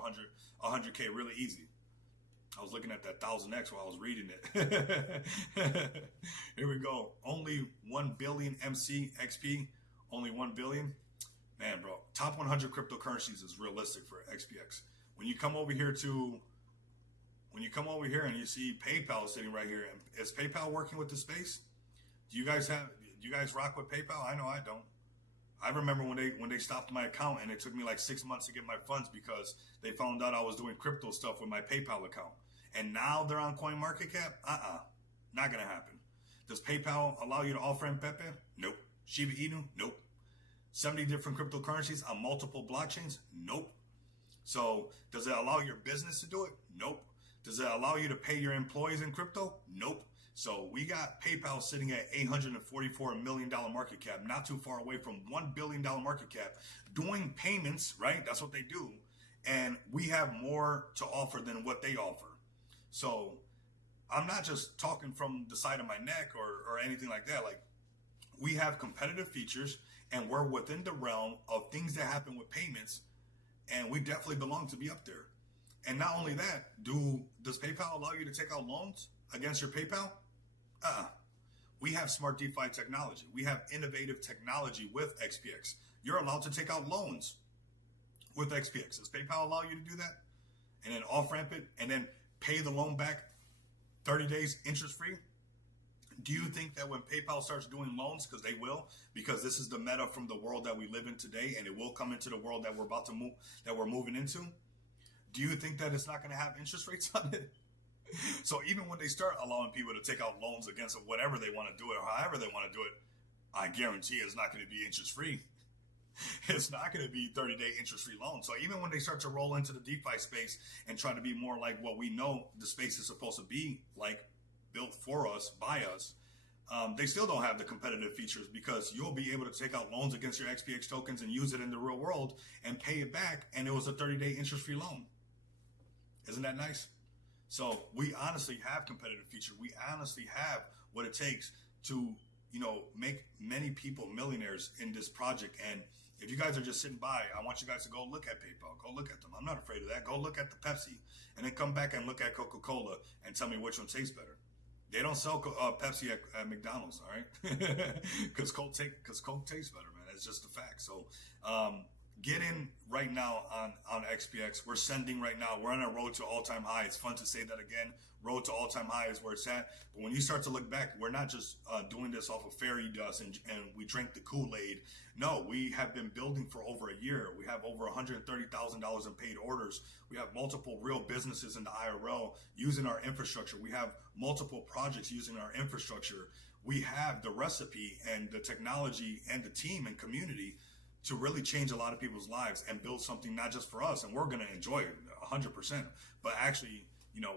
100K really easy. I was looking at that 1,000X while I was reading it. Here we go. Only 1 billion MC XP. Only 1 billion. Man, bro, top 100 cryptocurrencies is realistic for XPX. When you come over here and you see PayPal sitting right here, is PayPal working with the space? Do you guys rock with PayPal? I know I don't. I remember when they stopped my account, and it took me like 6 months to get my funds, because they found out I was doing crypto stuff with my PayPal account. And now they're on CoinMarketCap? Not gonna happen. Does PayPal allow you to off-ramp Pepe? Nope. Shiba Inu? Nope. 70 different cryptocurrencies on multiple blockchains? Nope. So does it allow your business to do it? Nope. Does it allow you to pay your employees in crypto? Nope. So we got PayPal sitting at $844 million market cap, not too far away from $1 billion market cap, doing payments, right? That's what they do. And we have more to offer than what they offer. So I'm not just talking from the side of my neck or anything like that. We have competitive features, and we're within the realm of things that happen with payments, and we definitely belong to be up there. And not only that, does PayPal allow you to take out loans against your PayPal? We have smart DeFi technology. We have innovative technology with XPX. You're allowed to take out loans with XPX. Does PayPal allow you to do that? And then off-ramp it, and then pay the loan back 30 days interest-free? Do you think that when PayPal starts doing loans, because they will, because this is the meta from the world that we live in today, and it will come into the world that we're about to move, that we're moving into, do you think that it's not going to have interest rates on it? So even when they start allowing people to take out loans against whatever they want to do it, or however they want to do it, I guarantee it's not going to be interest free. It's not going to be 30-day interest-free loans. So even when they start to roll into the DeFi space and try to be more like what we know the space is supposed to be like, built for us, by us, they still don't have the competitive features, because you'll be able to take out loans against your XPX tokens and use it in the real world and pay it back. And it was a 30-day interest-free loan. Isn't that nice? So we honestly have competitive features. We honestly have what it takes to, make many people millionaires in this project. And if you guys are just sitting by, I want you guys to go look at PayPal. Go look at them. I'm not afraid of that. Go look at the Pepsi, and then come back and look at Coca-Cola and tell me which one tastes better. They don't sell Pepsi at McDonald's, all right? Because Coke tastes better, man. It's just a fact. So get in right now on XPX. We're sending right now. We're on a road to all-time high. It's fun to say that again. Road to all-time high is where it's at. But when you start to look back, we're not just doing this off of fairy dust and we drink the Kool-Aid. No, we have been building for over a year. We have over $130,000 in paid orders. We have multiple real businesses in the IRL using our infrastructure. We have multiple projects using our infrastructure. We have the recipe and the technology and the team and community to really change a lot of people's lives and build something not just for us, and we're going to enjoy it 100%, but actually,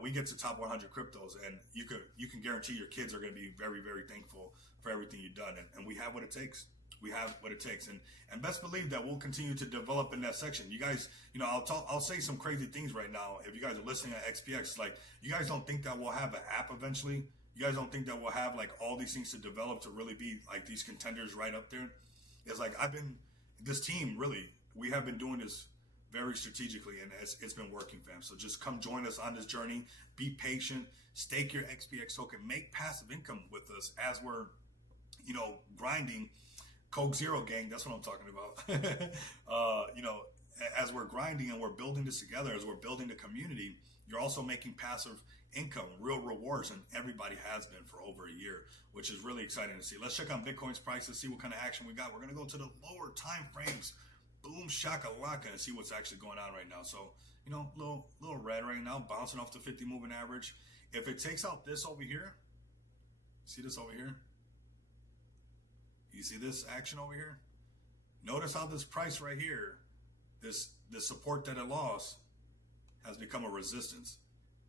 we get to top 100 cryptos, and you can guarantee your kids are going to be very, very thankful for everything you've done, and we have what it takes. We have what it takes, and best believe that we'll continue to develop in that section. You guys, I'll say some crazy things right now. If you guys are listening at XPX, like, you guys don't think that we'll have an app eventually? You guys don't think that we'll have like all these things to develop to really be like these contenders right up there? It's like this team, really, we have been doing this very strategically, and it's been working, fam. So just come join us on this journey. Be patient. Stake your XPX token. Make passive income with us as we're, grinding. Coke Zero gang, that's what I'm talking about. As we're grinding and we're building this together, as we're building the community, you're also making passive income, real rewards, and everybody has been for over a year, which is really exciting to see. Let's check on Bitcoin's prices, see what kind of action we got. We're going to go to the lower time frames, boom shakalaka, and see what's actually going on right now. So, little red right now, bouncing off the 50 moving average. If it takes out this over here, see this over here? You see this action over here? Notice how this price right here, this support that it lost, has become a resistance.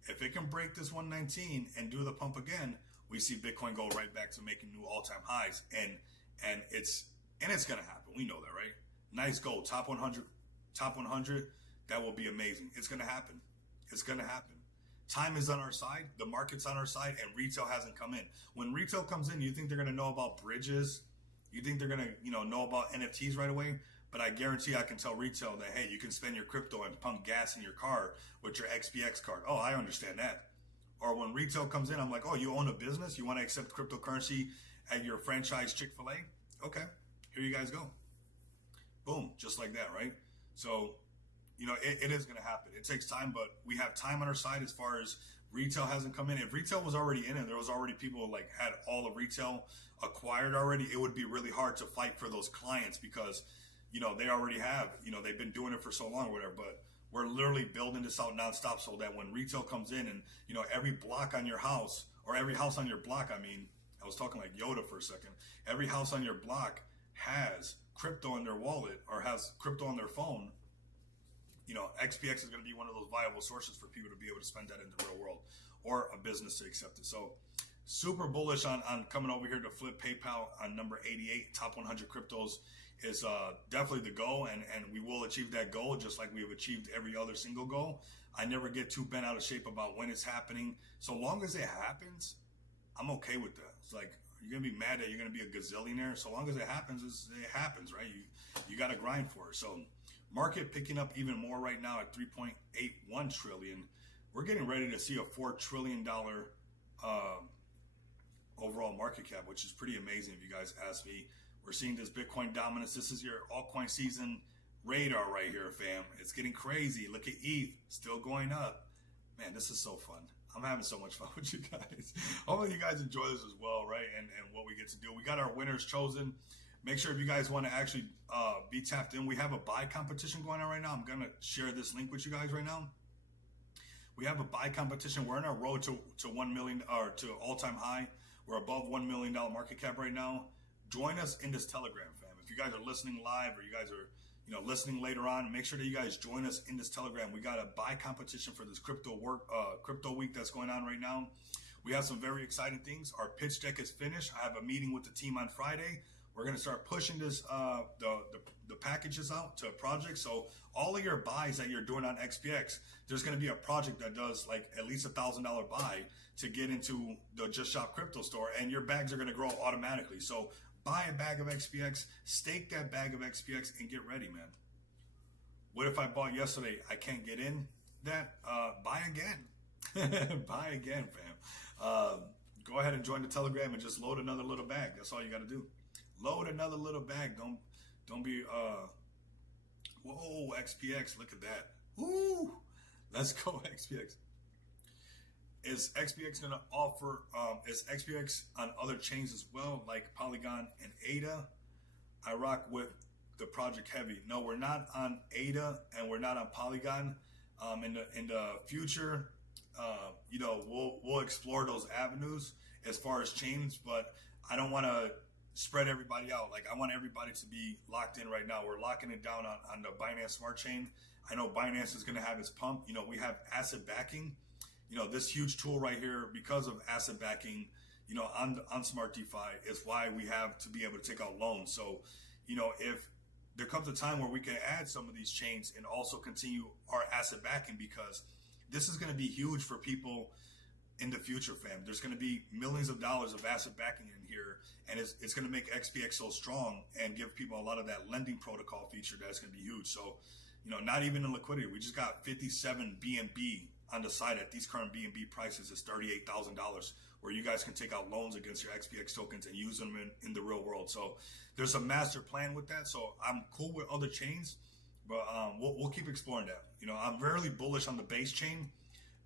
If it can break this 119 and do the pump again, we see Bitcoin go right back to making new all-time highs, and it's gonna happen. We know that, right? Nice goal, top 100. That will be amazing. It's gonna happen. It's gonna happen. Time is on our side. The market's on our side, and retail hasn't come in. When retail comes in, you think they're gonna know about bridges? You think they're gonna, know about NFTs right away? But I guarantee I can tell retail that, hey, you can spend your crypto and pump gas in your car with your XPX card. Oh, I understand that. Or when retail comes in, I'm like, oh, you own a business? You want to accept cryptocurrency at your franchise Chick-fil-A? Okay, here you guys go. Boom, just like that, right? So, it is going to happen. It takes time, but we have time on our side as far as retail hasn't come in. If retail was already in it, there was already people like had all the retail acquired already, it would be really hard to fight for those clients because they already have, they've been doing it for so long or whatever, but we're literally building this out nonstop so that when retail comes in and, every block on your house, or every house on your block, I was talking like Yoda for a second, every house on your block has crypto in their wallet or has crypto on their phone. XPX is going to be one of those viable sources for people to be able to spend that in the real world or a business to accept it. So super bullish on coming over here to flip PayPal on number 88, top 100 cryptos. Is definitely the goal, and we will achieve that goal just like we have achieved every other single goal. I never get too bent out of shape about when it's happening. So long as it happens, I'm okay with that. It's like, you're going to be mad that you're going to be a gazillionaire. So long as it happens, it happens, right? You got to grind for it. So market picking up even more right now at 3.81 trillion. We're getting ready to see a $4 trillion overall market cap, which is pretty amazing if you guys ask me. We're seeing this Bitcoin dominance. This is your altcoin season radar right here, fam. It's getting crazy. Look at ETH, still going up. Man, this is so fun. I'm having so much fun with you guys. Hopefully you guys enjoy this as well, right? And what we get to do. We got our winners chosen. Make sure if you guys want to actually be tapped in, we have a buy competition going on right now. I'm going to share this link with you guys right now. We have a buy competition. We're on our road to 1 million, or to all-time high. We're above $1 million market cap right now. Join us in this Telegram, fam. if you guys are listening live or you guys are listening later on, make sure that you guys join us in this Telegram. We got a buy competition for this crypto week that's going on right now. We have some very exciting things. Our pitch deck is finished. I have a meeting with the team on Friday. We're going to start pushing this the packages out to projects. So all of your buys that you're doing on XPX, there's going to be a project that does like at least $1,000 buy to get into the Just Shop Crypto store, and your bags are going to grow automatically. So buy a bag of XPX, stake that bag of XPX, and get ready, man. What if I bought yesterday? I can't get in that? Buy again. Buy again, fam. Go ahead and join the Telegram and just load another little bag. That's all you got to do. Load another little bag. Don't be whoa, XPX, look at that. Woo! Let's go, XPX. Is XPX going to offer, is XPX on other chains as well, like Polygon and ADA? I rock with the Project Heavy. No, we're not on ADA and we're not on Polygon. In the future, we'll explore those avenues as far as chains, but I don't want to spread everybody out. Like, I want everybody to be locked in right now. We're locking it down on the Binance Smart Chain. I know Binance is going to have its pump. We have asset backing. This huge tool right here, because of asset backing, on Smart DeFi, is why we have to be able to take out loans. So, if there comes a time where we can add some of these chains and also continue our asset backing, because this is going to be huge for people in the future, fam. There's going to be millions of dollars of asset backing in here, and it's going to make XPX so strong and give people a lot of that lending protocol feature that's going to be huge. So, not even in liquidity. We just got 57 BNB on the side at these current BNB prices is $38,000, where you guys can take out loans against your XPX tokens and use them in the real world. So there's a master plan with that. So I'm cool with other chains, but we'll keep exploring that. I'm really bullish on the Base chain,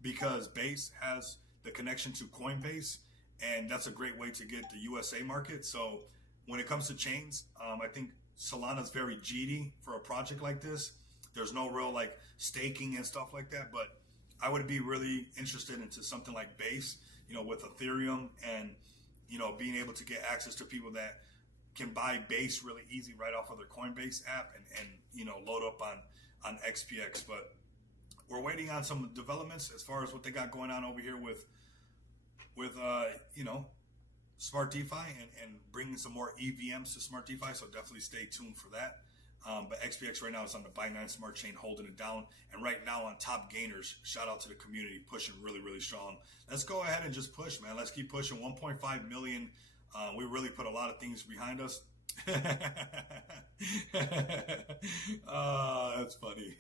because Base has the connection to Coinbase, and that's a great way to get the USA market. So when it comes to chains, I think Solana's very GD for a project like this. There's no real like staking and stuff like that, but I would be really interested into something like Base, with Ethereum, and, being able to get access to people that can buy Base really easy right off of their Coinbase app and load up on XPX. But we're waiting on some developments as far as what they got going on over here with Smart DeFi and bringing some more EVMs to Smart DeFi. So definitely stay tuned for that. But XPX right now is on the Binance Smart Chain, holding it down. And right now on top gainers, shout out to the community, pushing really, really strong. Let's go ahead and just push, man. Let's keep pushing. 1.5 million. We really put a lot of things behind us. That's funny.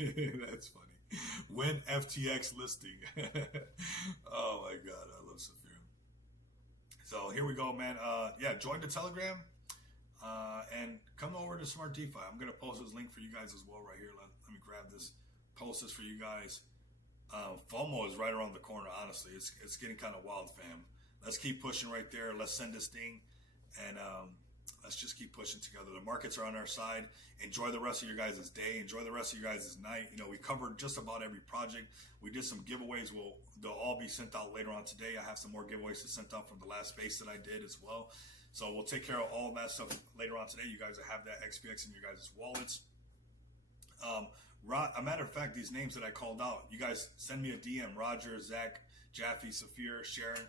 That's funny. When FTX listing. Oh my God, I love Saphira. So here we go, man. Join the Telegram. And come over to Smart DeFi. I'm going to post this link for you guys as well right here. Let me grab this, post this for you guys. FOMO is right around the corner, honestly. It's getting kind of wild, fam. Let's keep pushing right there. Let's send this thing, and let's just keep pushing together. The markets are on our side. Enjoy the rest of your guys' day. Enjoy the rest of your guys' night. We covered just about every project. We did some giveaways. They'll all be sent out later on today. I have some more giveaways to send out from the last space that I did as well. So we'll take care of all of that stuff later on today. You guys will have that XPX in your guys' wallets. A matter of fact, these names that I called out, you guys send me a DM. Roger, Zach, Jaffe, Saphir, Sharon,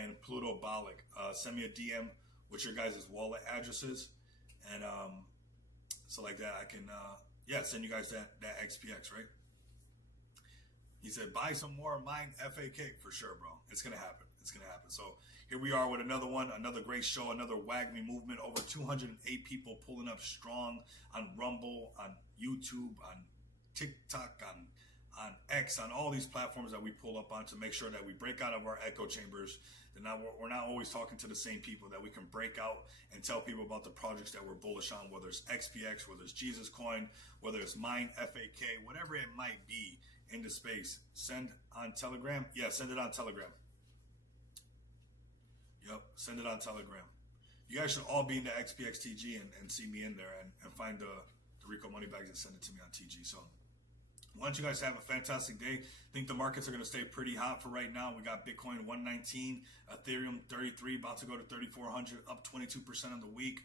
and Pluto Balik. Send me a DM with your guys' wallet addresses. And so like that, I can send you guys that XPX, right? He said, buy some more Mine FAK. For sure, bro. It's going to happen. It's going to happen. So here we are with another one, another great show, another WAGMI movement. Over 208 people pulling up strong on Rumble, on YouTube, on TikTok, on X, on all these platforms that we pull up on to make sure that we break out of our echo chambers. That we're not always talking to the same people, that we can break out and tell people about the projects that we're bullish on, whether it's XPX, whether it's Jesus Coin, whether it's Mine FAK, whatever it might be in the space. Send on Telegram. Yeah, send it on Telegram. Yep, send it on Telegram. You guys should all be in the XPXTG and see me in there and find the Rico Money Bags and send it to me on TG. So why don't you guys have a fantastic day. I think the markets are going to stay pretty hot for right now. We got Bitcoin 119, Ethereum 33, about to go to 3,400, up 22% on the week.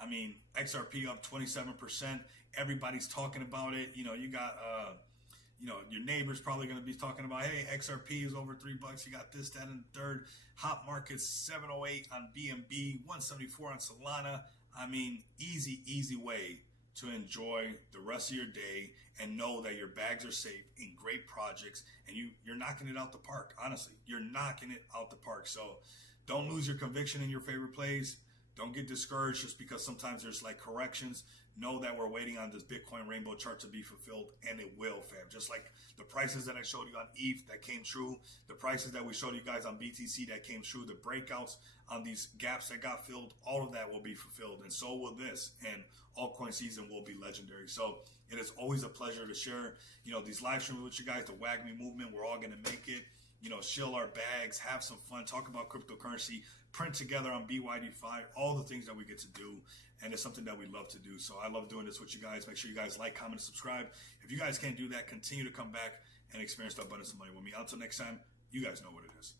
I mean, XRP up 27%. Everybody's talking about it. You know, you got, your neighbor's probably going to be talking about, hey, XRP is over $3. You got this, that, and the third. Hot markets 708 on BNB, 174 on Solana. I mean, easy way to enjoy the rest of your day and know that your bags are safe in great projects, and you're knocking it out the park. Honestly, you're knocking it out the park. So don't lose your conviction in your favorite plays. Don't get discouraged just because sometimes there's like corrections. Know that we're waiting on this Bitcoin rainbow chart to be fulfilled, and it will, fam. Just like the prices that I showed you on ETH that came true, the prices that we showed you guys on BTC that came true, the breakouts on these gaps that got filled, all of that will be fulfilled, and so will this. And altcoin season will be legendary. So it is always a pleasure to share, these live streams with you guys. The WAGMI movement, we're all going to make it. Shill our bags, have some fun, talk about cryptocurrency, print together on BYD5, all the things that we get to do. And it's something that we love to do. So I love doing this with you guys. Make sure you guys like, comment, and subscribe. If you guys can't do that, continue to come back and experience the abundance of money with me. Until next time, you guys know what it is.